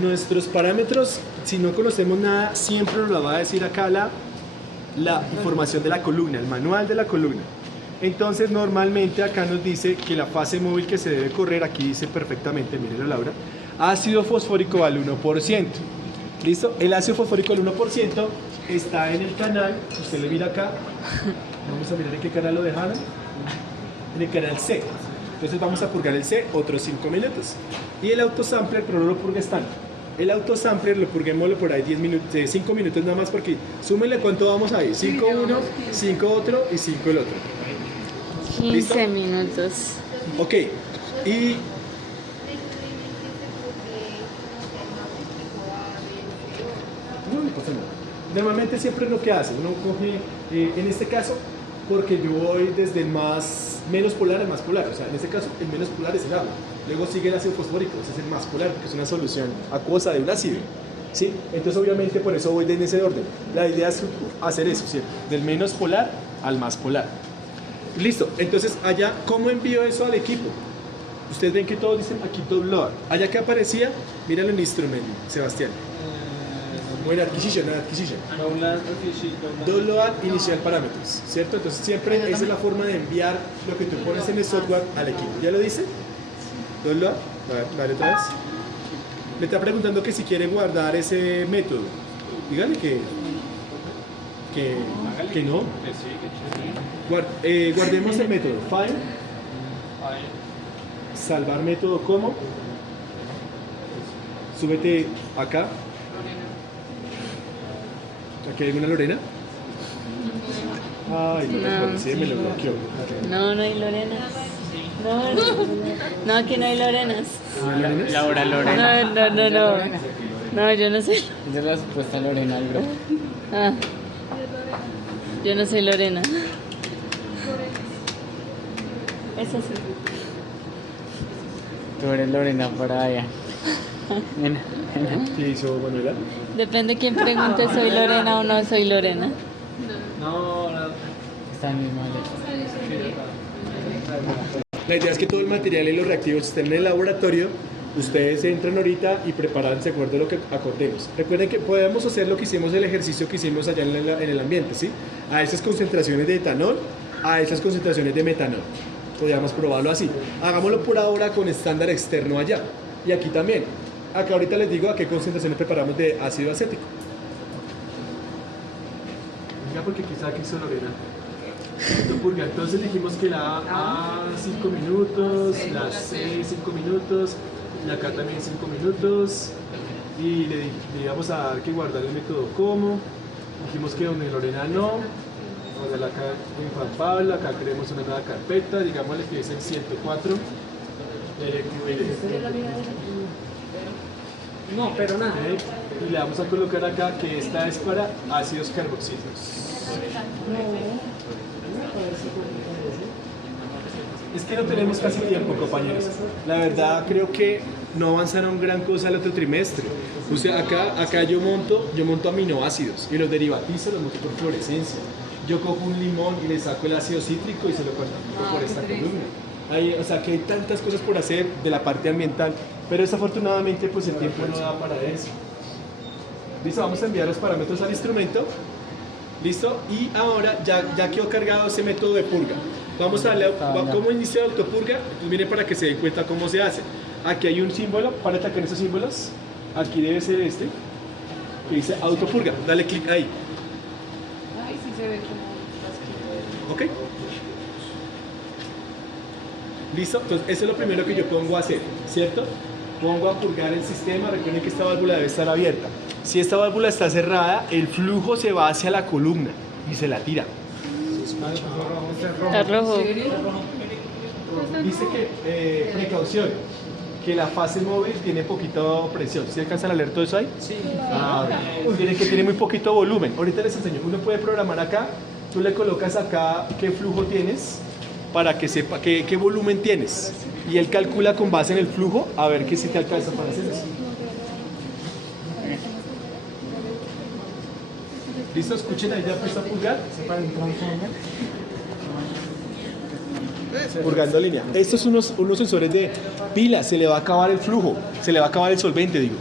nuestros parámetros, si no conocemos nada, siempre nos la va a decir acá la información de la columna, el manual de la columna. Entonces normalmente acá nos dice que la fase móvil que se debe correr, aquí dice perfectamente, mírenlo Laura, ácido fosfórico al 1%. ¿Listo? El ácido fosfórico al 1% está en el canal, usted le mira acá, vamos a mirar en qué canal lo dejaron, en el canal C. Entonces vamos a purgar el C otros 5 minutos. Y el autosampler, pero no lo purgues tanto. El autosampler lo purguémoslo por ahí 10 minutos, 5 minutos nada más porque súmenle cuánto vamos ahí, 5 uno, 5 otro y 5 el otro. 15 ¿Listo? minutos. Ok, y no pasa nada. Normalmente siempre es lo que hace, uno coge, en este caso, porque yo voy desde el más menos polar al más polar. O sea, en este caso, el menos polar es el agua. Luego sigue el ácido fosfórico, ese es el más polar, que es una solución acuosa de un ácido. ¿Sí? Entonces, obviamente, por eso voy en ese orden. La idea es hacer eso, ¿sí? Del menos polar al más polar. Listo. Entonces, allá, ¿cómo envío eso al equipo? Ustedes ven que todos dicen aquí top load. Allá que aparecía, míralo en instrumento, Sebastián. Bueno, adquisition. Download inicial parámetros, ¿cierto? Entonces siempre esa es la forma de enviar lo que tú pones en el software al equipo. ¿Ya lo dice? Download. A ver, dale otra vez. Me está preguntando que si quiere guardar ese método. Dígale que no. Guardemos el método. File. Salvar método como. Súbete acá. ¿Aquí hay alguna Lorena? Ay, no, sí, me lo bloqueó. No, no hay Lorenas. No, aquí no hay Lorenas. ¿No hay Lorenas? Laura Lorena. No. No, yo no soy. Esa es la supuesta Lorena del grupo. Ah, yo no soy Lorena. Es así. Tú eres Lorena para allá. Mira. ¿Qué hizo Manuela? Depende quién pregunte, ¿soy Lorena o no soy Lorena? Están mismo La idea es que todo el material y los reactivos estén en el laboratorio. Ustedes entran ahorita y preparan de acuerdo a lo que acordemos. Recuerden que podemos hacer lo que hicimos, el ejercicio que hicimos allá en el ambiente, ¿sí? A esas concentraciones de etanol, a esas concentraciones de metanol. Podríamos probarlo así. Hagámoslo por ahora con estándar externo allá. Y aquí también. Acá ahorita les digo a qué concentraciones preparamos de ácido acético. Ya porque quizá aquí hizo Lorena. Entonces dijimos que la A 5 minutos, la C 5 minutos, la K también 5 minutos. Y le íbamos a dar que guardar el método como. Dijimos que donde Lorena no. Donde acá en Juan Pablo, acá creemos una nueva carpeta, digámosle que es el 104. No, pero nada. Y le vamos a colocar acá que esta es para ácidos carboxílicos. Es que no tenemos casi tiempo, compañeros. La verdad creo que no avanzaron gran cosa el otro trimestre. O sea, acá yo monto aminoácidos y los derivatizo, los monto por fluorescencia. Yo cojo un limón y le saco el ácido cítrico y se lo cuantifico por esta columna. O sea, que hay tantas cosas por hacer de la parte ambiental, pero desafortunadamente pues el tiempo no da para eso. Listo, vamos a enviar los parámetros al instrumento. Listo, y ahora ya quedó cargado ese método de purga. Vamos a darle cómo inicia la autopurga. Pues miren para que se den cuenta cómo se hace. Aquí hay un símbolo para atacar esos símbolos. Aquí debe ser este que dice autopurga. Dale clic ahí. Ay, sí se ve como ¿Ok? ¿Listo? Entonces, eso es lo primero que yo pongo a hacer, ¿cierto? Pongo a purgar el sistema. Recuerden que esta válvula debe estar abierta. Si esta válvula está cerrada, el flujo se va hacia la columna y se la tira. Está rojo. Dice que, precaución, que la fase móvil tiene poquita presión. ¿Sí alcanzan a leer todo eso ahí? Sí. Tiene muy poquito volumen. Ahorita les enseño. Uno puede programar acá. Tú le colocas acá qué flujo tienes para que sepa qué volumen tienes. Y él calcula con base en el flujo a ver qué si te alcanza para hacer eso. ¿Listo? Escuchen ahí ya puesto a purgar. Purgando línea. Estos son unos sensores de pila. Se le va a acabar el flujo. Se le va a acabar el solvente, digo.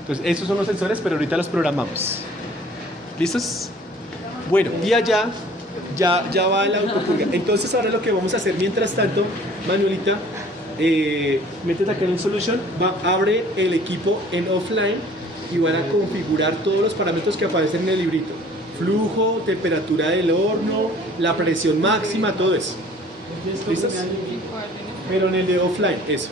Entonces, estos son los sensores, pero ahorita los programamos. ¿Listos? Bueno, y allá ya va el autopurga. Entonces, ahora lo que vamos a hacer mientras tanto, Manuelita, métete acá en Solution, abre el equipo en offline y van a configurar todos los parámetros que aparecen en el librito. Flujo, temperatura del horno, la presión máxima, todo eso. ¿Listos? Pero en el de offline, eso.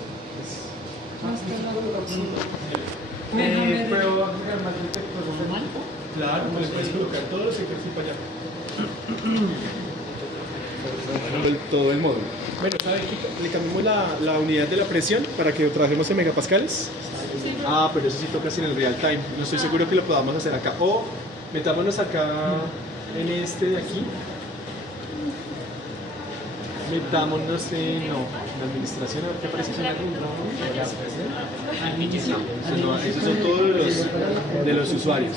Claro, pues puedes colocar todos los sectores para allá. Todo el módulo. Bueno, ¿sabe qué? Le cambiamos la unidad de la presión para que lo trabajemos en megapascales. Ah, pero eso sí toca en el real time. No estoy seguro que lo podamos hacer acá. O metámonos acá en este de aquí. Metámonos en la administración, a ver qué aparece en algún esos son todos de los usuarios.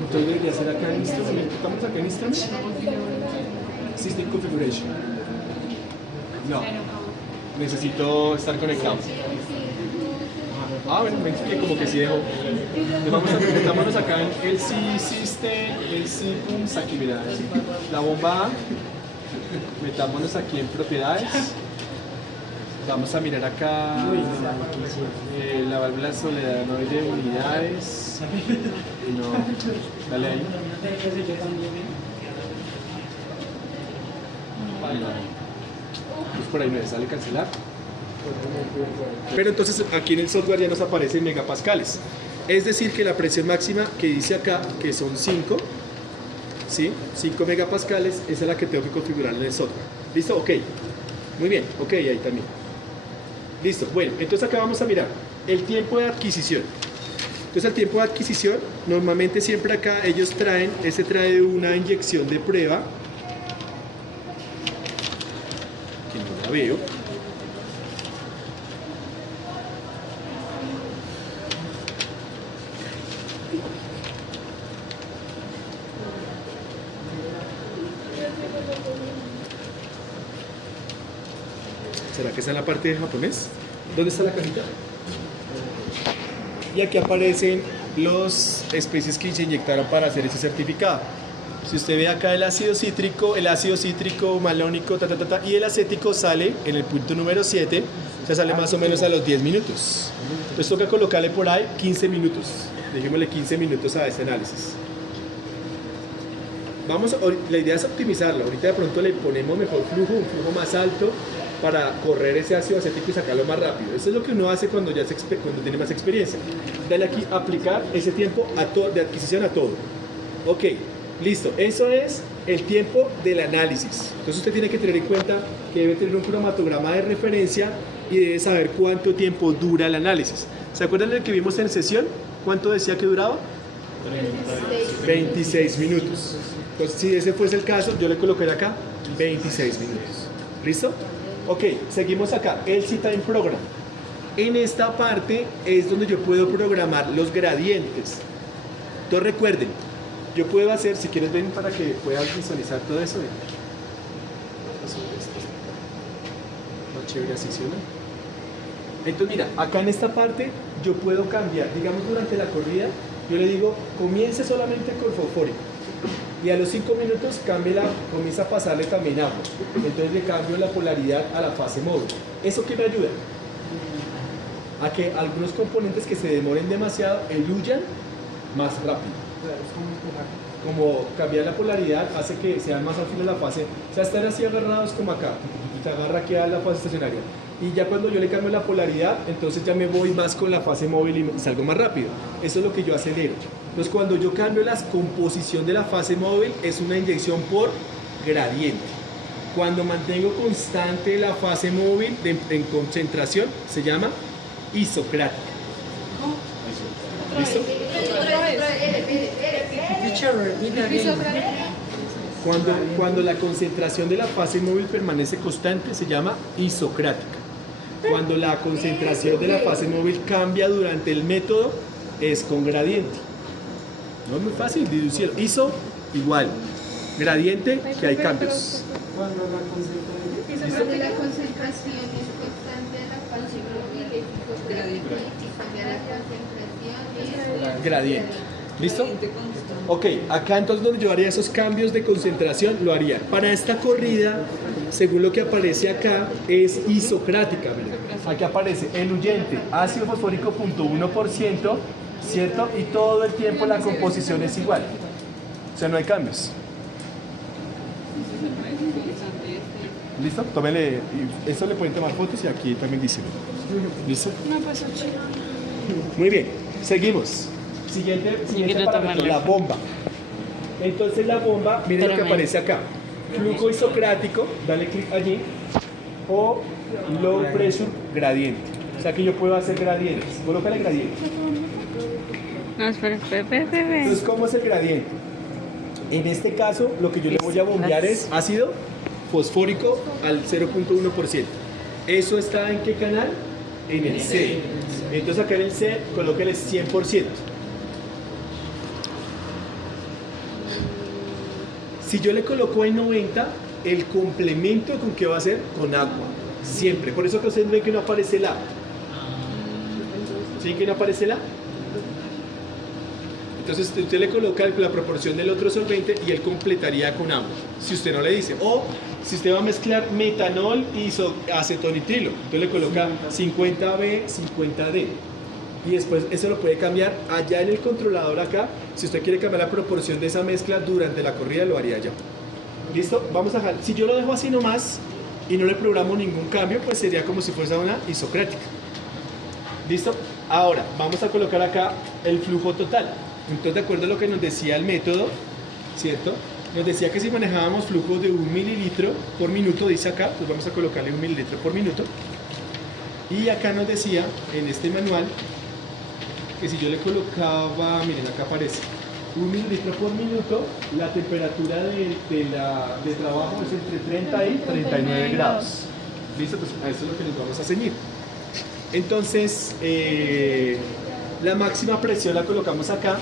Entonces debería ser acá en Instrument. ¿Estamos acá en Instrument? System Configuration. No. Necesito estar conectado. Bueno, que como que sí dejo. Metámonos acá en el System, aquí mira, la bomba A. Metámonos aquí en propiedades. Vamos a mirar acá la válvula solenoide de unidades. No, dale ahí. Pues por ahí me sale cancelar. Pero entonces aquí en el software ya nos aparecen megapascales. Es decir que la presión máxima que dice acá, que son 5, ¿sí? 5 megapascales, esa es la que tengo que configurar en el software. ¿Listo? Ok. Muy bien. Ok, ahí también. Listo. Bueno, entonces acá vamos a mirar el tiempo de adquisición. Entonces el tiempo de adquisición, normalmente siempre acá ellos traen, trae una inyección de prueba, que no la veo. ¿Será que está en la parte de japonés? ¿Dónde está la cajita? Y aquí aparecen las especies que se inyectaron para hacer ese certificado. Si usted ve acá el ácido cítrico malónico, y el acético sale en el punto número 7, o sea, sale más o menos a los 10 minutos. Entonces toca colocarle por ahí 15 minutos. Dejémosle 15 minutos a este análisis. La idea es optimizarlo. Ahorita de pronto le ponemos mejor flujo, un flujo más alto, para correr ese ácido acético y sacarlo más rápido. Eso es lo que uno hace cuando tiene más experiencia. Dale aquí, aplicar ese tiempo de adquisición a todo. Ok, listo. Eso es el tiempo del análisis. Entonces usted tiene que tener en cuenta que debe tener un cromatograma de referencia y debe saber cuánto tiempo dura el análisis. ¿Se acuerdan del que vimos en sesión? ¿Cuánto decía que duraba? 26 minutos. Entonces, si ese fuese el caso, yo le colocaría acá 26 minutos. ¿Listo? Ok, seguimos acá, LC Time Program. En esta parte es donde yo puedo programar los gradientes. Entonces recuerden, yo puedo hacer, si quieres ven para que puedas visualizar todo eso. No, chévere, así suena. Entonces mira, acá en esta parte yo puedo cambiar, digamos durante la corrida, yo le digo, comience solamente con fosfórico. Y a los 5 minutos comienza a pasarle también agua. Entonces le cambio la polaridad a la fase móvil. ¿Eso qué me ayuda? A que algunos componentes que se demoren demasiado eluyan más rápido. Como cambiar la polaridad hace que sean más afines a la fase. O sea, están así agarrados como acá. Se agarra aquí a la fase estacionaria. Y ya cuando yo le cambio la polaridad, entonces ya me voy más con la fase móvil y salgo más rápido. Eso es lo que yo acelero. Entonces cuando yo cambio la composición de la fase móvil es una inyección por gradiente. Cuando mantengo constante la fase móvil en concentración se llama isocrática. ¿Listo? Cuando la concentración de la fase móvil permanece constante se llama isocrática. Cuando la concentración de la fase móvil cambia durante el método es con gradiente. No es muy fácil deducir. ISO igual. Gradiente que hay cambios. Cuando la concentración es constante, la fase móvil es isocrática y cambia la concentración es gradiente. ¿Listo? Ok, acá entonces donde yo haría esos cambios de concentración lo haría. Para esta corrida, según lo que aparece acá, es isocrática. Mira. Aquí aparece eluyente, ácido fosfórico 0.1%, ¿cierto? Y todo el tiempo la composición es igual. O sea, no hay cambios. ¿Listo? Tómele, esto le pueden tomar fotos y aquí también dice. ¿Listo? Muy bien, seguimos. Siguiente parámetro, la bomba. Entonces la bomba, miren lo que aparece acá. Flujo isocrático, dale clic allí. O low pressure gradiente. O sea que yo puedo hacer gradientes. Colócale gradiente. No, espera. Entonces, ¿cómo es el gradiente? En este caso, lo que yo le voy a bombear es ácido fosfórico al 0.1%. ¿Eso está en qué canal? En el C. Entonces acá en el C, colóquele 100%. Si yo le coloco en 90, el complemento con qué va a ser con agua, siempre. Por eso que ustedes ven que no aparece la. ¿Sí que no aparece la? Entonces usted le coloca la proporción del otro solvente y él completaría con agua, si usted no le dice. O si usted va a mezclar metanol y acetonitrilo, entonces le coloca 50B, 50D. Y después eso lo puede cambiar allá en el controlador acá. Si usted quiere cambiar la proporción de esa mezcla durante la corrida, lo haría allá. ¿Listo? Vamos a dejar. Si yo lo dejo así nomás y no le programo ningún cambio, pues sería como si fuese una isocrática. ¿Listo? Ahora, vamos a colocar acá el flujo total. Entonces, de acuerdo a lo que nos decía el método, ¿cierto? Nos decía que si manejábamos flujos de 1 mililitro por minuto, dice acá, pues vamos a colocarle 1 mililitro por minuto. Y acá nos decía, en este manual, que si yo le colocaba, miren, acá aparece 1 mililitro por minuto, la temperatura de trabajo es entre 30 y 39 grados. ¿Listo? Pues a eso es lo que nos vamos a ceñir. Entonces, la máxima presión la colocamos acá.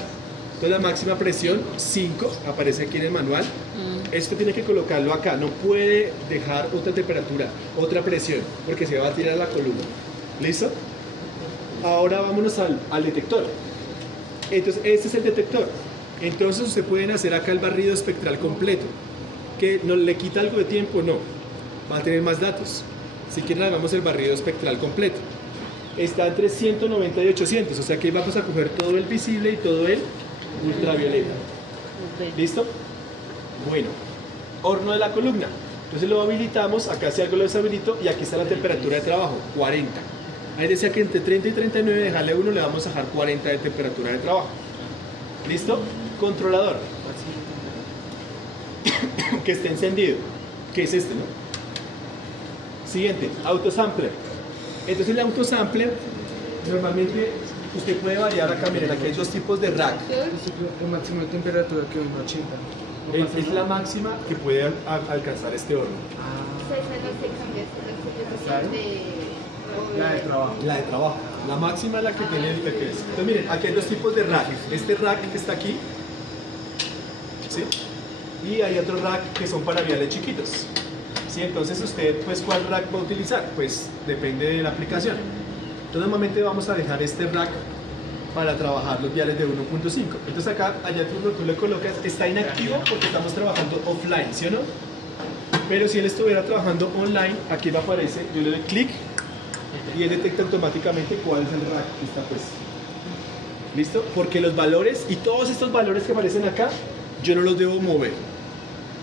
Entonces la máxima presión, 5, aparece aquí en el manual. Esto tiene que colocarlo acá, no puede dejar otra temperatura, otra presión, porque se va a tirar la columna. ¿Listo? Ahora vámonos al detector. Entonces, este es el detector. Entonces, ustedes pueden hacer acá el barrido espectral completo. ¿Que no le quita algo de tiempo? No. Va a tener más datos. Si quieren, hagamos el barrido espectral completo. Está entre 190 y 800, o sea que vamos a coger todo el visible y todo el ultravioleta. ¿Listo? Bueno, horno de la columna. Entonces lo habilitamos, acá si algo lo deshabilito y aquí está la temperatura de trabajo, 40. Ahí decía que entre 30 y 39, dejarle 1, le vamos a dejar 40 de temperatura de trabajo. ¿Listo? Controlador. Que esté encendido. Que es este, ¿no? Siguiente, autosampler. Entonces el autosampler, normalmente usted puede variar acá, miren, aquí hay dos tipos de rack. El máximo de temperatura que 180. Es la máxima que puede alcanzar este horno. La de trabajo. La de trabajo. La máxima es la que tiene el que es. Entonces miren, aquí hay dos tipos de rack. Este rack que está aquí, ¿sí? Y hay otro rack que son para viales chiquitos. ¿Sí? Entonces usted, pues, ¿cuál rack va a utilizar? Pues depende de la aplicación. Entonces normalmente vamos a dejar este rack para trabajar los viales de 1.5. Entonces acá, allá tú le colocas, está inactivo porque estamos trabajando offline, ¿sí o no? Pero si él estuviera trabajando online, aquí me aparece, yo le doy clic y él detecta automáticamente cuál es el rack que está puesto. ¿Listo? Porque los valores y todos estos valores que aparecen acá, yo no los debo mover.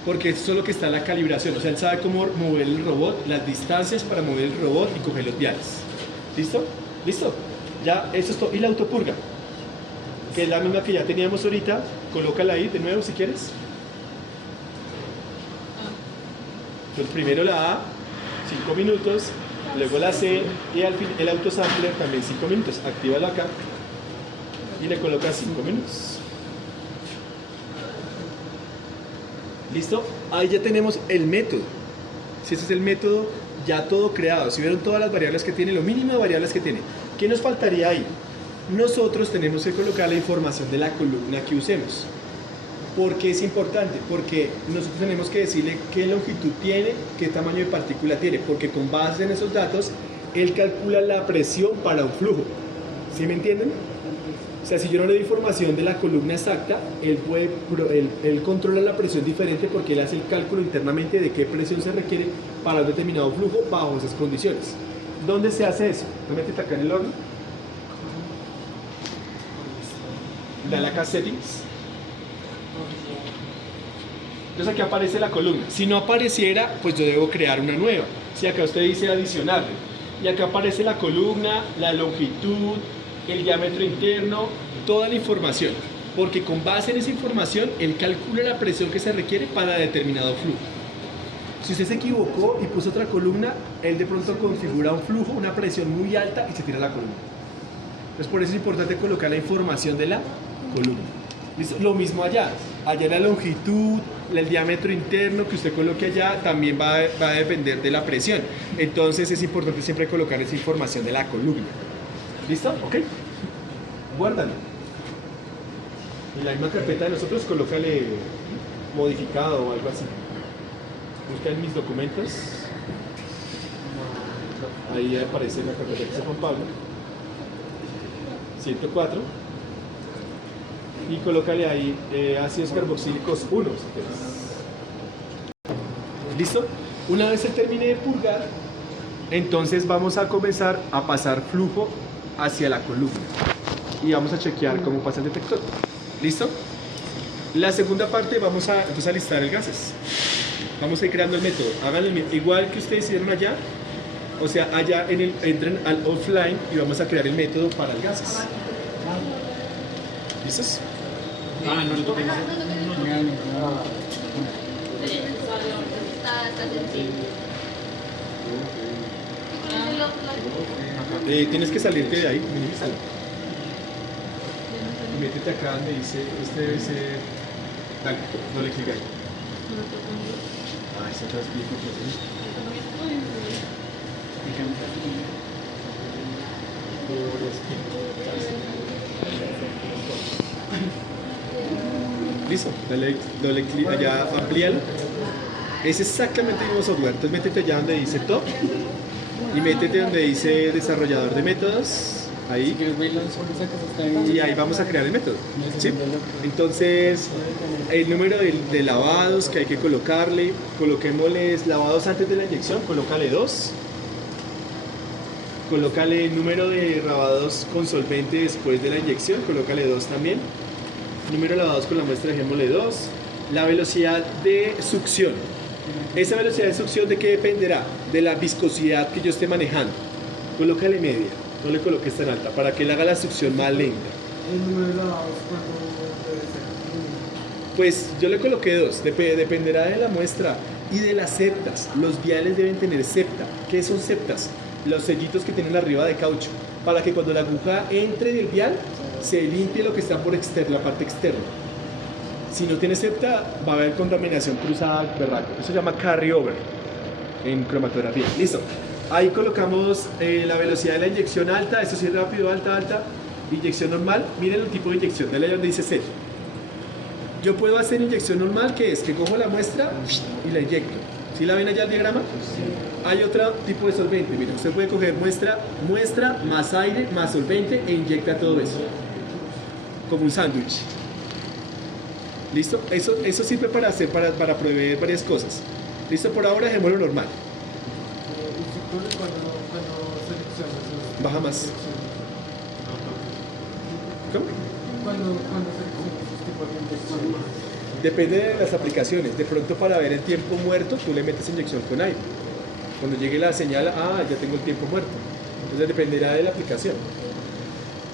Porque eso es lo que está en la calibración, o sea, él sabe cómo mover el robot, las distancias para mover el robot y coger los viales. ¿Listo? ¿Listo? Ya, eso es todo. Y la autopurga, que es la misma que ya teníamos ahorita, colócala ahí de nuevo si quieres. Entonces primero la A, 5 minutos, luego la C y al fin el autosampler también 5 minutos. Actívalo acá y le colocas 5 minutos. ¿Listo? Ahí ya tenemos el método. Si ese es el método, ya todo creado. Si vieron todas las variables que tiene, lo mínimo de variables que tiene. ¿Qué nos faltaría ahí? Nosotros tenemos que colocar la información de la columna que usemos. ¿Por qué es importante? Porque nosotros tenemos que decirle qué longitud tiene, qué tamaño de partícula tiene, porque con base en esos datos, él calcula la presión para un flujo. ¿Sí me entienden? O sea, si yo no le doy información de la columna exacta, él controla la presión diferente porque él hace el cálculo internamente de qué presión se requiere para un determinado flujo bajo esas condiciones. ¿Dónde se hace eso? ¿No métete acá en el horno? Dale acá settings. Entonces aquí aparece la columna. Si no apareciera, pues yo debo crear una nueva. Si acá usted dice adicionarle. Y acá aparece la columna, la longitud, el diámetro interno, toda la información. Porque con base en esa información, él calcula la presión que se requiere para determinado flujo. Si usted se equivocó y puso otra columna, él de pronto configura un flujo, una presión muy alta y se tira la columna. Entonces por eso es importante colocar la información de la columna. ¿Listo? Lo mismo allá. Allá la longitud, el diámetro interno que usted coloque allá también va a depender de la presión. Entonces es importante siempre colocar esa información de la columna. ¿Listo? Ok. Guárdalo. En la misma carpeta de nosotros, colócale modificado o algo así. Busca en mis documentos. Ahí aparece la carpeta que dice Juan Pablo. 104. Y colócale ahí ácidos carboxílicos 1. Si quieres. ¿Listo? Una vez se termine de purgar, entonces vamos a comenzar a pasar flujo hacia la columna. Y vamos a chequear cómo pasa el detector. ¿Listo? La segunda parte vamos a entonces a listar el gases. Vamos a ir creando el método. Hagan igual que ustedes hicieron allá. O sea, allá entren al offline y vamos a crear el método para el gases. ¿Listos? Ah, no, yo tengo. Está sencillo. Tienes que salirte de ahí, minimízalo. Y métete acá donde dice, este debe ser. Dale, doble clic ahí. Ah, eso está bien. Listo, dale doble clic allá, amplíalo. Es exactamente el mismo software. Entonces métete allá donde dice top y métete donde dice desarrollador de métodos. Ahí. Y ahí vamos a crear el método. ¿Sí? Entonces, el número de lavados que hay que colocarle, coloquémosles lavados antes de la inyección, colócale 2. Colócale el número de lavados con solvente después de la inyección, colócale 2 también. Número de lavados con la muestra, dejémosle 2. La velocidad de succión. Esa velocidad de succión, ¿de qué dependerá? De la viscosidad que yo esté manejando. Colócale media, no le coloques tan alta, para que él haga la succión más lenta. El número de lavados, ¿cuánto debe ser? Pues yo le coloqué 2, dependerá de la muestra y de las septas. Los viales deben tener septa. ¿Qué son septas? Los sellitos que tienen arriba de caucho, para que cuando la aguja entre en el vial, se limpie lo que está por la parte externa. Si no tiene septa, va a haber contaminación cruzada al berraco. Eso se llama carry over en cromatografía. Listo. Ahí colocamos la velocidad de la inyección alta, eso sí es rápido, alta, alta. Inyección normal, miren el tipo de inyección, dale ahí donde dice set. Yo puedo hacer inyección normal, que es que cojo la muestra y la inyecto. ¿Sí la ven allá el diagrama? Hay otro tipo de solvente. Mira, usted puede coger muestra más aire, más solvente e inyecta todo eso. Como un sándwich. ¿Listo? Eso sirve para prever varias cosas. ¿Listo? Por ahora dejémoslo normal. Cuando seleccionas Baja más. ¿Cómo? Cuando seleccionas esos tipos de inyecciones. Depende de las aplicaciones. De pronto, para ver el tiempo muerto, tú le metes inyección con aire. Cuando llegue la señal, ya tengo el tiempo muerto. Entonces dependerá de la aplicación.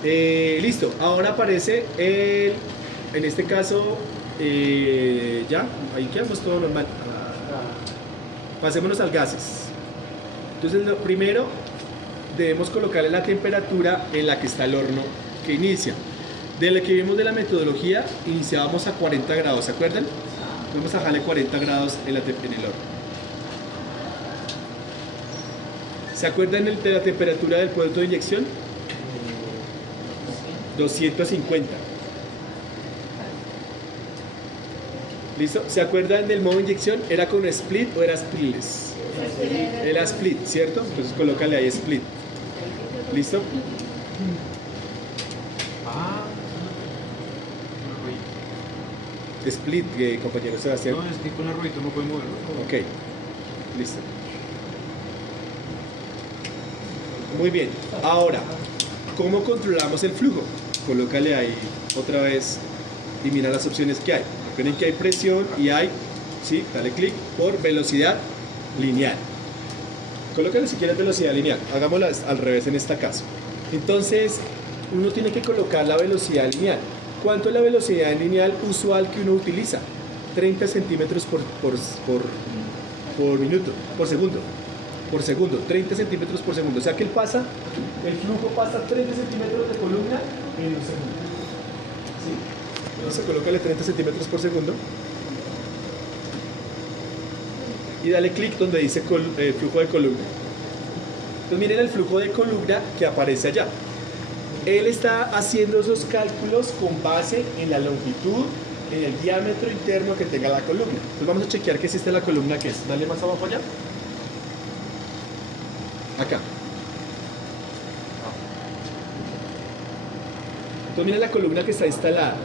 Listo. Ahora aparece en este caso, ya, ahí quedamos todo normal. Pasémonos al gases. Entonces, lo primero, debemos colocarle la temperatura en la que está el horno que inicia. De lo que vimos de la metodología, iniciábamos a 40 grados, ¿se acuerdan? Vamos a dejarle 40 grados en el horno. ¿Se acuerdan de la temperatura del puerto de inyección? 250. ¿Listo? ¿Se acuerdan del modo de inyección? ¿Era con split o era splitless? Era split, ¿cierto? Entonces colócale ahí split. ¿Listo? Split, compañero Sebastián. No, es que con la ruedita no puede moverlo. Ok, listo. Muy bien, ahora, ¿cómo controlamos el flujo? Colócale ahí otra vez y mira las opciones que hay. Recuerden que hay presión y hay, ¿sí? Dale clic por velocidad lineal. Colócale si quieres velocidad lineal, hagámoslo al revés en este caso. Entonces, uno tiene que colocar la velocidad lineal. ¿Cuánto es la velocidad lineal usual que uno utiliza? 30 centímetros por minuto, por segundo. Por segundo, 30 centímetros por segundo. O sea que el flujo pasa 30 centímetros de columna en un segundo. ¿Sí? Entonces colócale 30 centímetros por segundo. y dale clic donde dice flujo de columna. Entonces miren el flujo de columna que aparece allá. Él está haciendo esos cálculos con base en la longitud, en el diámetro interno que tenga la columna. Entonces vamos a chequear que existe la columna que es. Dale más abajo allá. Acá. Entonces miren la columna que está instalada.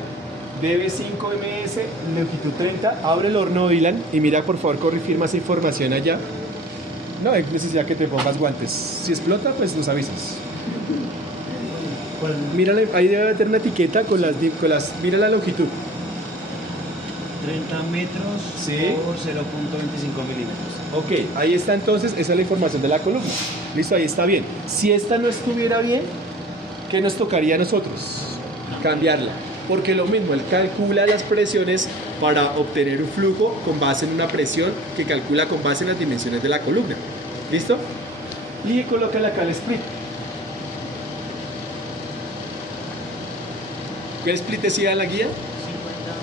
DB5MS, longitud 30. Abre el horno, Dylan, y mira por favor, corre y firma esa información allá. No hay necesidad que te pongas guantes. Si explota, pues nos avisas. Mira, ahí debe tener una etiqueta con las mira la longitud. 30 metros Sí. por 0.25 milímetros. Ok, ahí está entonces, esa es la información de la columna. Listo, ahí está bien. Si esta no estuviera bien, ¿qué nos tocaría a nosotros? Cambiarla. Porque lo mismo, él calcula las presiones para obtener un flujo con base en una presión que calcula con base en las dimensiones de la columna. ¿Listo? Y colócale acá el split. ¿Qué split decía en la guía?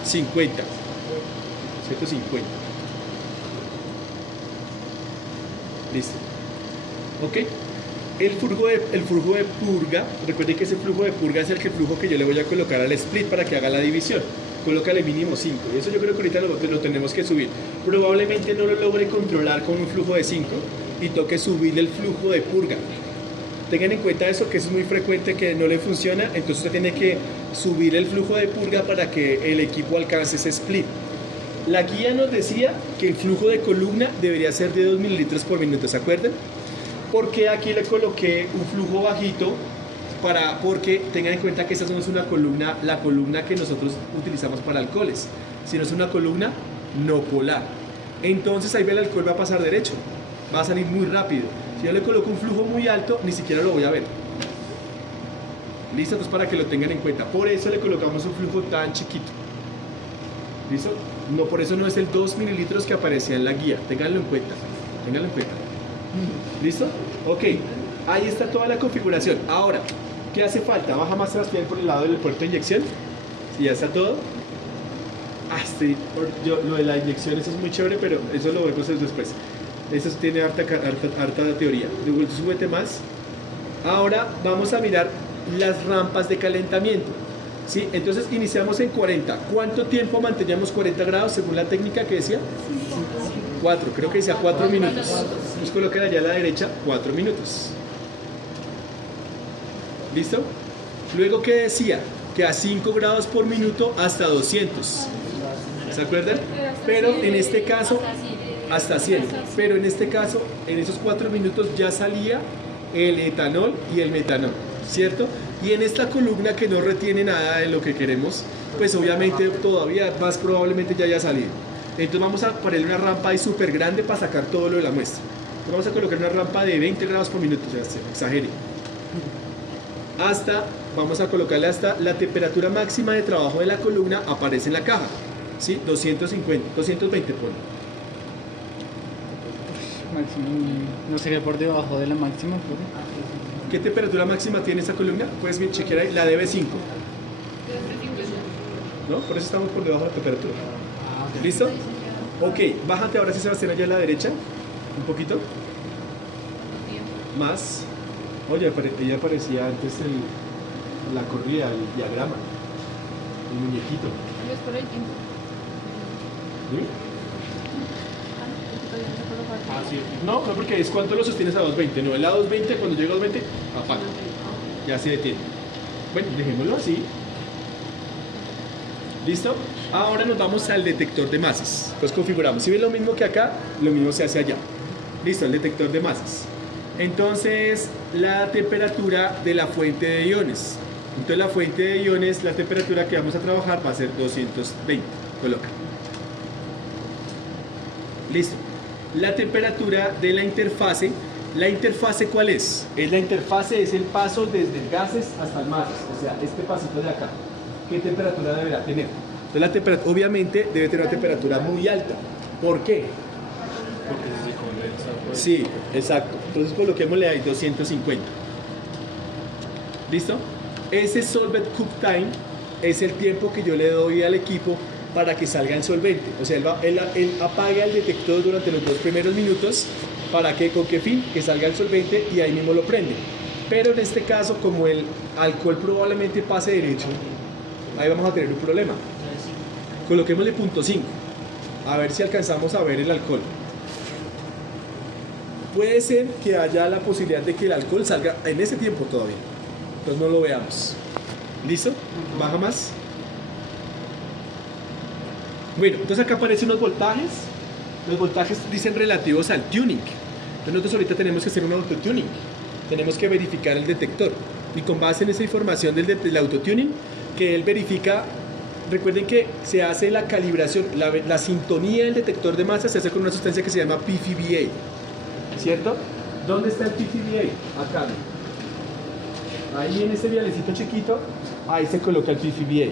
50. 150. Listo. ¿Ok? El flujo de purga, recuerden que ese flujo de purga es el flujo que yo le voy a colocar al split para que haga la división. Colócale mínimo 5. Y eso yo creo que ahorita lo tenemos que subir. Probablemente no lo logre controlar con un flujo de 5 y toque subir el flujo de purga. Tengan en cuenta eso, que eso es muy frecuente que no le funciona, entonces usted tiene que subir el flujo de purga para que el equipo alcance ese split. La guía nos decía que el flujo de columna debería ser de 2 mililitros por minuto, ¿se acuerdan? Porque aquí le coloqué un flujo bajito porque tengan en cuenta que esta no es una columna, la columna que nosotros utilizamos para alcoholes, sino es una columna no polar. Entonces ahí ve el alcohol va a pasar derecho, va a salir muy rápido. Si yo le coloco un flujo muy alto, ni siquiera lo voy a ver. ¿Listo? Entonces para que lo tengan en cuenta. Por eso le colocamos un flujo tan chiquito. ¿Listo? No, por eso no es el 2 mililitros que aparecía en la guía. Ténganlo en cuenta. Ténganlo en cuenta. ¿Listo? Ok. Ahí está toda la configuración. Ahora, ¿qué hace falta? Baja más Sebastián por el lado del puerto de inyección. Si ya está todo. Lo de la inyección, eso es muy chévere, pero eso lo vemos después. Eso tiene harta teoría. Súbete más. Ahora vamos a mirar las rampas de calentamiento. ¿Sí? Entonces iniciamos en 40. ¿Cuánto tiempo manteníamos 40 grados según la técnica que decía? 4, creo que decía 4 minutos. Pues coloquen allá a la derecha 4 minutos. ¿Listo? Luego, ¿qué decía? Que a 5 grados por minuto hasta 200. ¿Se acuerdan? Pero en este caso, hasta 100. Pero en este caso, en esos 4 minutos ya salía el etanol y el metanol, ¿cierto? Y en esta columna que no retiene nada de lo que queremos, pues obviamente todavía más probablemente ya haya salido. Entonces vamos a ponerle una rampa ahí súper grande para sacar todo lo de la muestra. Entonces vamos a colocar una rampa de 20 grados por minuto, o sea, exagere. Vamos a colocarle hasta la temperatura máxima de trabajo de la columna aparece en la caja, ¿sí? 250, 220 pone. Máximo, no sería por debajo de la máxima, ¿por? ¿Qué temperatura máxima tiene esa columna? Puedes chequear ahí, la DB5. ¿No? Por eso estamos por debajo de la temperatura. ¿Listo? Ok, bájate ahora sí, Sebastián, allá a la derecha. Un poquito. Más. Oye, ella aparecía antes la corrida, el diagrama. El muñequito. Es por el tiempo. ¿Sí? No, porque es cuánto lo sostienes a 220. No, el a 220, cuando llega a 220, apaga. Ya se detiene. Bueno, dejémoslo así. ¿Listo? Ahora nos vamos al detector de masas. Entonces configuramos. Si ven lo mismo que acá, lo mismo se hace allá. Listo, el detector de masas. Entonces, la temperatura de la fuente de iones. Entonces, la fuente de iones, la temperatura que vamos a trabajar va a ser 220. Coloca. Listo. La temperatura de la interfase. ¿La interfase cuál es? La interfase es el paso desde gases hasta masas. O sea, este pasito de acá. ¿Qué temperatura deberá tener? Entonces, la temperatura, obviamente, debe tener una temperatura muy alta. ¿Por qué? Porque si se condensa, pues. Sí, exacto. Entonces coloquémosle ahí 250. ¿Listo? Ese solvent cook time es el tiempo que yo le doy al equipo para que salga el solvente. O sea, él apaga el detector durante los 2 primeros minutos. ¿Para qué? ¿Con qué fin? Que salga el solvente y ahí mismo lo prende. Pero en este caso, como el alcohol probablemente pase derecho, ahí vamos a tener un problema. Coloquémosle .5, a ver si alcanzamos a ver el alcohol. Puede ser que haya la posibilidad de que el alcohol salga en ese tiempo todavía. Entonces no lo veamos. ¿Listo? Baja más. Bueno, entonces acá aparecen unos voltajes. Los voltajes dicen relativos al tuning. Entonces nosotros ahorita tenemos que hacer un autotuning. Tenemos que verificar el detector. Y con base en esa información del autotuning, que él verifica, recuerden que se hace la calibración, la sintonía del detector de masa se hace con una sustancia que se llama PFBA. ¿Cierto? ¿Dónde está el PFBA? Acá. Ahí en ese vialecito chiquito, ahí se coloca el PFBA.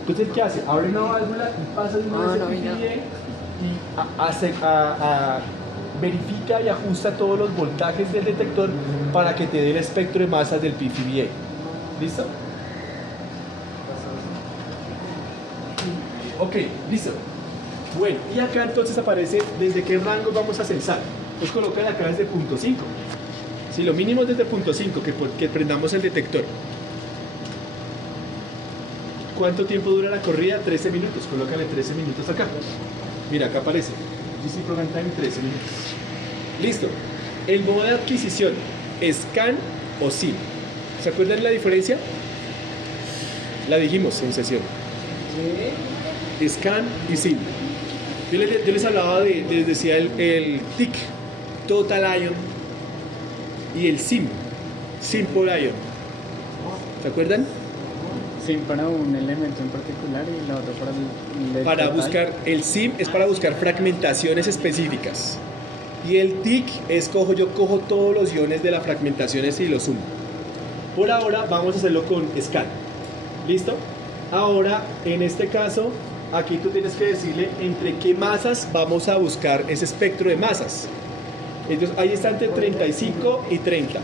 Entonces, ¿qué hace? Abre una válvula y pasa de una vez el PFBA y verifica y ajusta todos los voltajes del detector para que te dé el espectro de masas del PFBA. ¿Listo? Ok, listo. Bueno, y acá entonces aparece desde qué rango vamos a censar. Pues colocan acá desde .5. Si lo mínimo es desde .5 que prendamos el detector. ¿Cuánto tiempo dura la corrida? 13 minutos. Colócale 13 minutos acá. Mira, acá aparece. GC Program Time 13 minutos. Listo. El modo de adquisición, ¿scan o SIM? ¿Se acuerdan la diferencia? La dijimos en sesión. Scan y SIM. Yo les hablaba les decía el TIC, Total Ion, y el SIM, Simple Ion. ¿Se acuerdan? Sí, para un elemento en particular y la otra para el Para total. buscar, el SIM es para buscar fragmentaciones específicas. Y el TIC es yo cojo todos los iones de las fragmentaciones y los sumo. Por ahora vamos a hacerlo con scan. ¿Listo? Ahora, en este caso, aquí tú tienes que decirle entre qué masas vamos a buscar ese espectro de masas. Entonces, ahí está entre 35 y 30.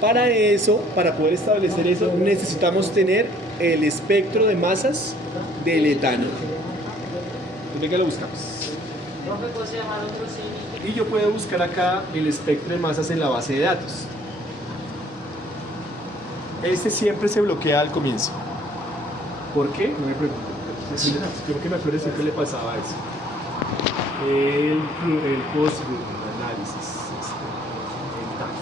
Para eso, para poder establecer eso, necesitamos tener el espectro de masas del etano. Entonces, venga, lo buscamos. Y yo puedo buscar acá el espectro de masas en la base de datos. Este siempre se bloquea al comienzo. ¿Por qué? No me pregunto. Creo que me acuerdo siempre le pasaba eso. El post análisis. El TAS.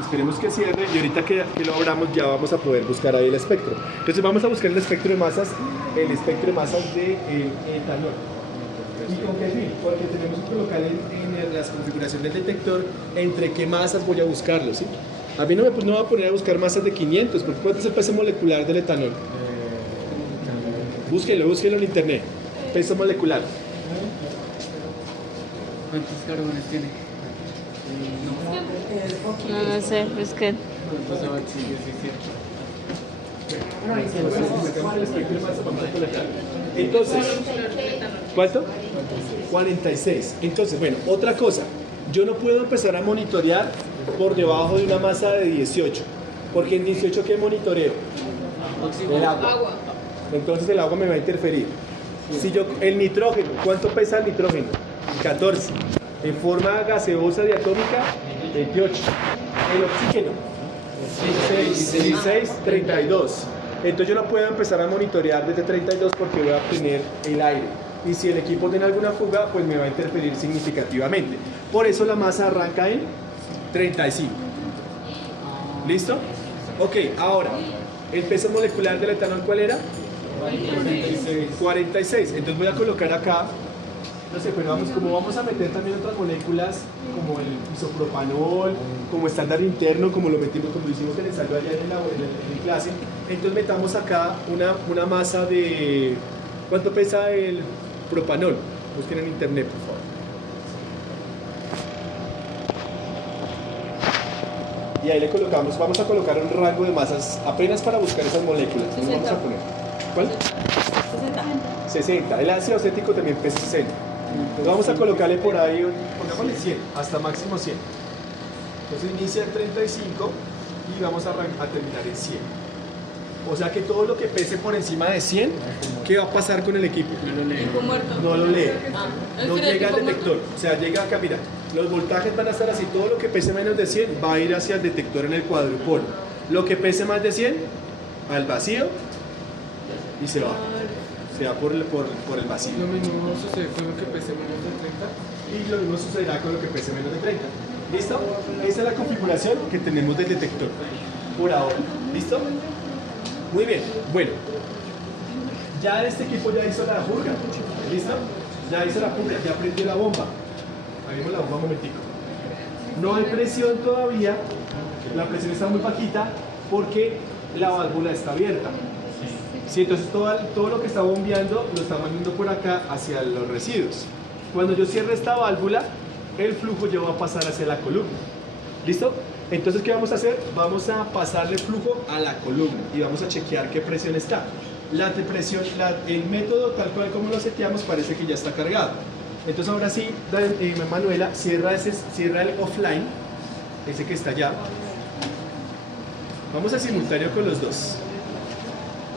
Esperemos que cierre y ahorita que lo abramos ya vamos a poder buscar ahí el espectro. Entonces vamos a buscar el espectro de masas del etanol. ¿Y con qué fin? Porque tenemos que colocar en las configuraciones del detector entre qué masas voy a buscarlo, ¿sí? A mí no me voy a poner a buscar masas de 500, porque ¿cuánto es el peso molecular del etanol? Búsquelo en internet. Peso molecular. ¿Cuántos carbones tiene? No sé, es que Entonces, ¿cuánto? 46. Entonces, bueno, otra cosa. Yo no puedo empezar a monitorear por debajo de una masa de 18. Porque en 18, ¿qué monitoreo? El agua. Entonces el agua me va a interferir. Si el nitrógeno, ¿cuánto pesa el nitrógeno? 14. En forma gaseosa diatómica, 28. El oxígeno, 16, 32. Entonces yo no puedo empezar a monitorear desde 32 porque voy a obtener el aire. Y si el equipo tiene alguna fuga, pues me va a interferir significativamente. Por eso la masa arranca en 35. ¿Listo? Ok, ahora, ¿el peso molecular del etanol cuál era? 46. Entonces voy a colocar acá, no sé, pero como vamos a meter también otras moléculas, como el isopropanol, como estándar interno, como lo hicimos en el ensayo allá en clase, entonces metamos acá una masa de... ¿Cuánto pesa el propanol? Busquen en internet, por favor. Y ahí le colocamos, vamos a colocar un rango de masas apenas para buscar esas moléculas. ¿Qué vamos a poner? ¿Cuál? 60. El ácido acético también pesa 60. Entonces vamos a colocarle por ahí, pongámosle 100, hasta máximo 100. Entonces inicia en 35 y vamos a terminar en 100. O sea que todo lo que pese por encima de 100, ¿qué va a pasar con el equipo? Tipo muerto. No lo lee. ¿Es No que llega al tipo detector. O sea, llega acá, mira, los voltajes van a estar así, todo lo que pese menos de 100 va a ir hacia el detector en el cuadrupolo. Lo que pese más de 100, al vacío y se va. Se va por el vacío. Lo mismo sucede con lo que pese menos de 30. Y lo mismo sucederá con lo que pese menos de 30. ¿Listo? Esa es la configuración que tenemos del detector por ahora. ¿Listo? Muy bien. Bueno, ya este equipo ya hizo la purga. ¿Listo? Ya hizo la purga, ya prendió la bomba. Abrimos la bomba un momentico. No hay presión todavía, la presión está muy bajita porque la válvula está abierta. Sí, entonces todo lo que está bombeando lo está mandando por acá hacia los residuos. Cuando yo cierre esta válvula, el flujo ya va a pasar hacia la columna. ¿Listo? Entonces, ¿qué vamos a hacer? Vamos a pasarle flujo a la columna y vamos a chequear qué presión está. El método tal cual como lo seteamos parece que ya está cargado. Entonces ahora sí, Manuela, cierra el offline, ese que está allá. Vamos a simultáneo con los dos.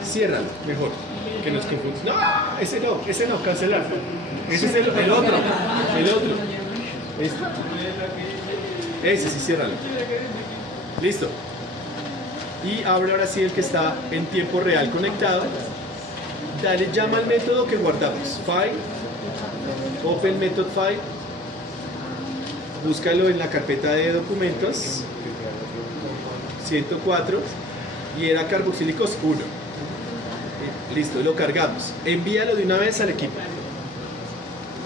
Ciérralo, mejor, que nos confundamos. No, ese no, cancelar. Ese es el otro. Ese sí, ciérralo. Listo. Y abre ahora sí el que está en tiempo real conectado. Dale, llama al método que guardamos. File, Open Method File. Búscalo en la carpeta de documentos. 104. Y era carboxílicos 1. Listo, lo cargamos. Envíalo de una vez al equipo.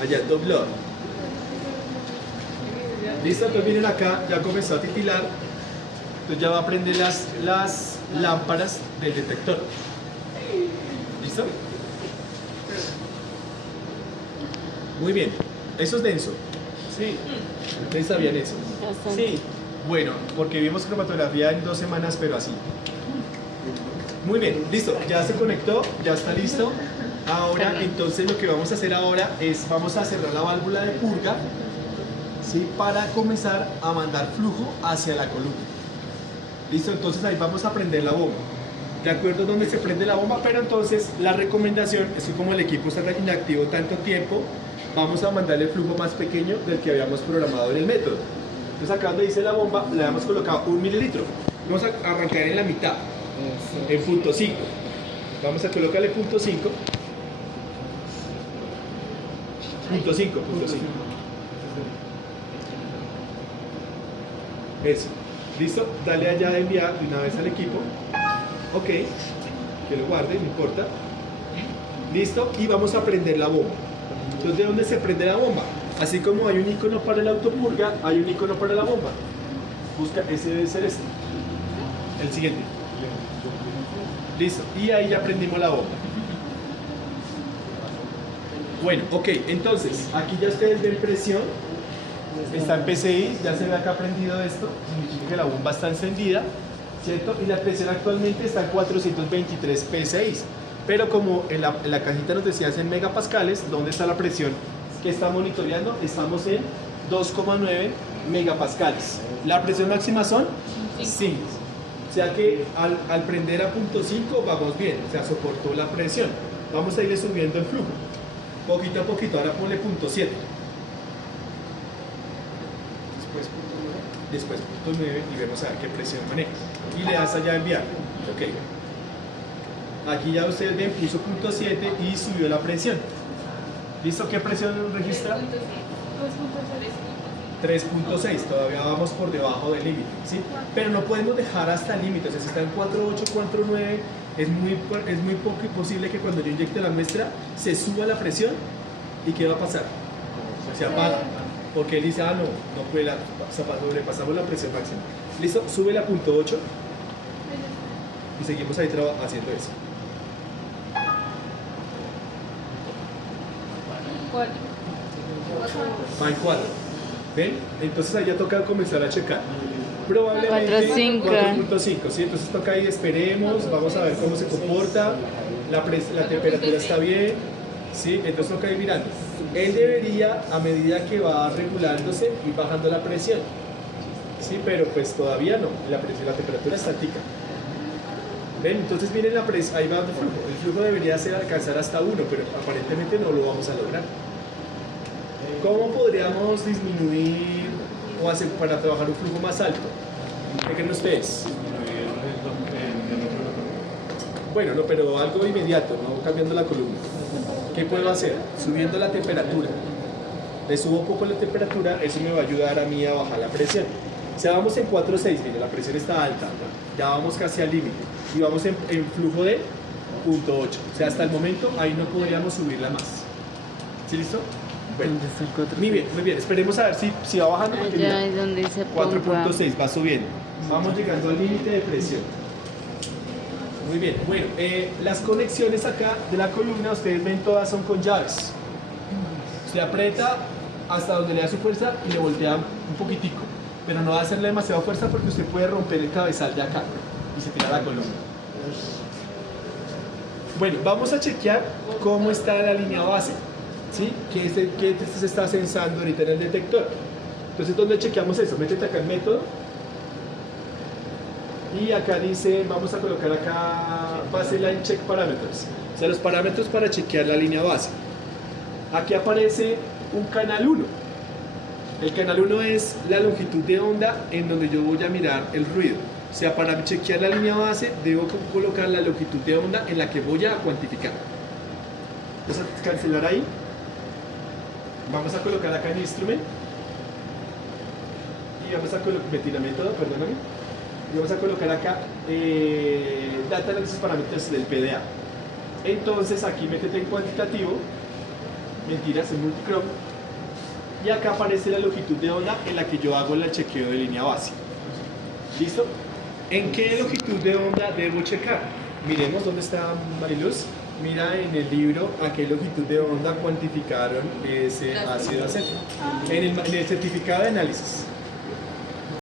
Allá, download. Listo, entonces miren acá, ya comenzó a titilar. Entonces ya va a prender las lámparas del detector. ¿Listo? Muy bien. ¿Eso es denso? Sí. ¿Ustedes sabían eso? Bastante. Bueno, porque vimos cromatografía en 2 semanas, pero así. Muy bien, listo. Ya se conectó, ya está listo. Ahora, entonces lo que vamos a hacer ahora es, vamos a cerrar la válvula de purga, ¿sí? Para comenzar a mandar flujo hacia la columna. Listo, entonces ahí vamos a prender la bomba. De acuerdo a dónde se prende la bomba, pero entonces la recomendación es que como el equipo está inactivo tanto tiempo, vamos a mandarle el flujo más pequeño del que habíamos programado en el método. Entonces acá donde dice la bomba, le hemos colocado 1 mililitro. Vamos a arrancar en la mitad, en punto 5. Vamos a colocarle punto 5. Punto 5. Eso. ¿Listo? Dale allá de enviar de una vez al equipo. Ok. Que lo guarde, no importa. Listo. Y vamos a prender la bomba. Entonces, ¿de dónde se prende la bomba? Así como hay un icono para el autopurga, hay un icono para la bomba. Busca, ese debe ser este. El siguiente. Listo. Y ahí ya prendimos la bomba. Bueno, ok. Entonces, aquí ya ustedes ven presión. Está en PCI, ya se ve acá prendido esto. Significa que la bomba está encendida, ¿cierto? Y la presión actualmente está en 423 PSI. Pero como en la cajita nos decía es en megapascales, ¿dónde está la presión que está monitoreando? Estamos en 2,9 megapascales. ¿La presión máxima son? 5. O sea que al prender a punto 5 vamos bien, o sea, soportó la presión. Vamos a irle subiendo el flujo, poquito a poquito. Ahora ponle punto 7. Después punto 9 y vemos a ver qué presión maneja. Y le das allá a enviar. Ok. Aquí ya ustedes ven, puso punto 7 y subió la presión. ¿Listo? ¿Qué presión registra? 3.6, todavía vamos por debajo del límite, ¿sí? Pero no podemos dejar hasta el límite, o sea, si está en 4.8, 4.9, es muy poco posible que cuando yo inyecte la muestra se suba la presión. ¿Y qué va a pasar? Se apaga, porque él dice, no puede, sobrepasamos la presión máxima. ¿Listo? Sube la punto 8 y seguimos ahí haciendo eso. Van 4. ¿Ven? Entonces ahí ya toca comenzar a checar. Probablemente 4.5, ¿sí? Entonces toca ahí, esperemos, vamos a ver cómo se comporta, la temperatura está bien, ¿sí? Entonces toca ir mirando. Él debería, a medida que va regulándose, ir bajando la presión, ¿sí? Sí, pero pues todavía no, la temperatura está altica. ¿Ven? Entonces miren la presión, ahí va el flujo. El flujo debería ser alcanzar hasta 1, pero aparentemente no lo vamos a lograr. ¿Cómo podríamos disminuir o hacer para trabajar un flujo más alto? ¿Qué creen ustedes? Bueno, no, pero algo inmediato, no cambiando la columna. ¿Qué puedo hacer? Subiendo la temperatura. Le subo un poco la temperatura, eso me va a ayudar a mí a bajar la presión. O sea, vamos en 4.6, mira, la presión está alta, ya vamos casi al límite. Y vamos en flujo de 0.8. O sea, hasta el momento ahí no podríamos subirla más. ¿Sí, listo? Bueno, ¿Dónde está el 4? muy bien, esperemos a ver si va bajando. Porque Allá mira, es donde dice pompa. 4.6 va subiendo. Vamos llegando al límite de presión. Muy bien, bueno, las conexiones acá de la columna, ustedes ven todas son con llaves. Usted aprieta hasta donde le da su fuerza y le voltea un poquitico, pero no va a hacerle demasiada fuerza porque usted puede romper el cabezal de acá y se tira la columna. Bueno, vamos a chequear cómo está la línea base, ¿sí? ¿Qué se está sensando ahorita en el detector? Entonces, ¿dónde chequeamos eso? Métete acá en método. Y acá dice, vamos a colocar acá baseline check parameters, o sea, los parámetros para chequear la línea base. Aquí aparece un canal 1. El canal 1 es la longitud de onda en donde yo voy a mirar el ruido. O sea, para chequear la línea base debo colocar la longitud de onda en la que voy a cuantificar. Vamos a cancelar ahí. Vamos a colocar acá en instrument. Y vamos a colocar, método, perdóname. Y vamos a colocar acá Data Analysis Parameters del PDA. Entonces aquí métete en cuantitativo, mentiras, en multicrom, y acá aparece la longitud de onda en la que yo hago el chequeo de línea base. ¿Listo? ¿En qué longitud de onda debo checar? Miremos dónde está Mariluz. Mira en el libro a qué longitud de onda cuantificaron ese ácido acético. En el certificado de análisis.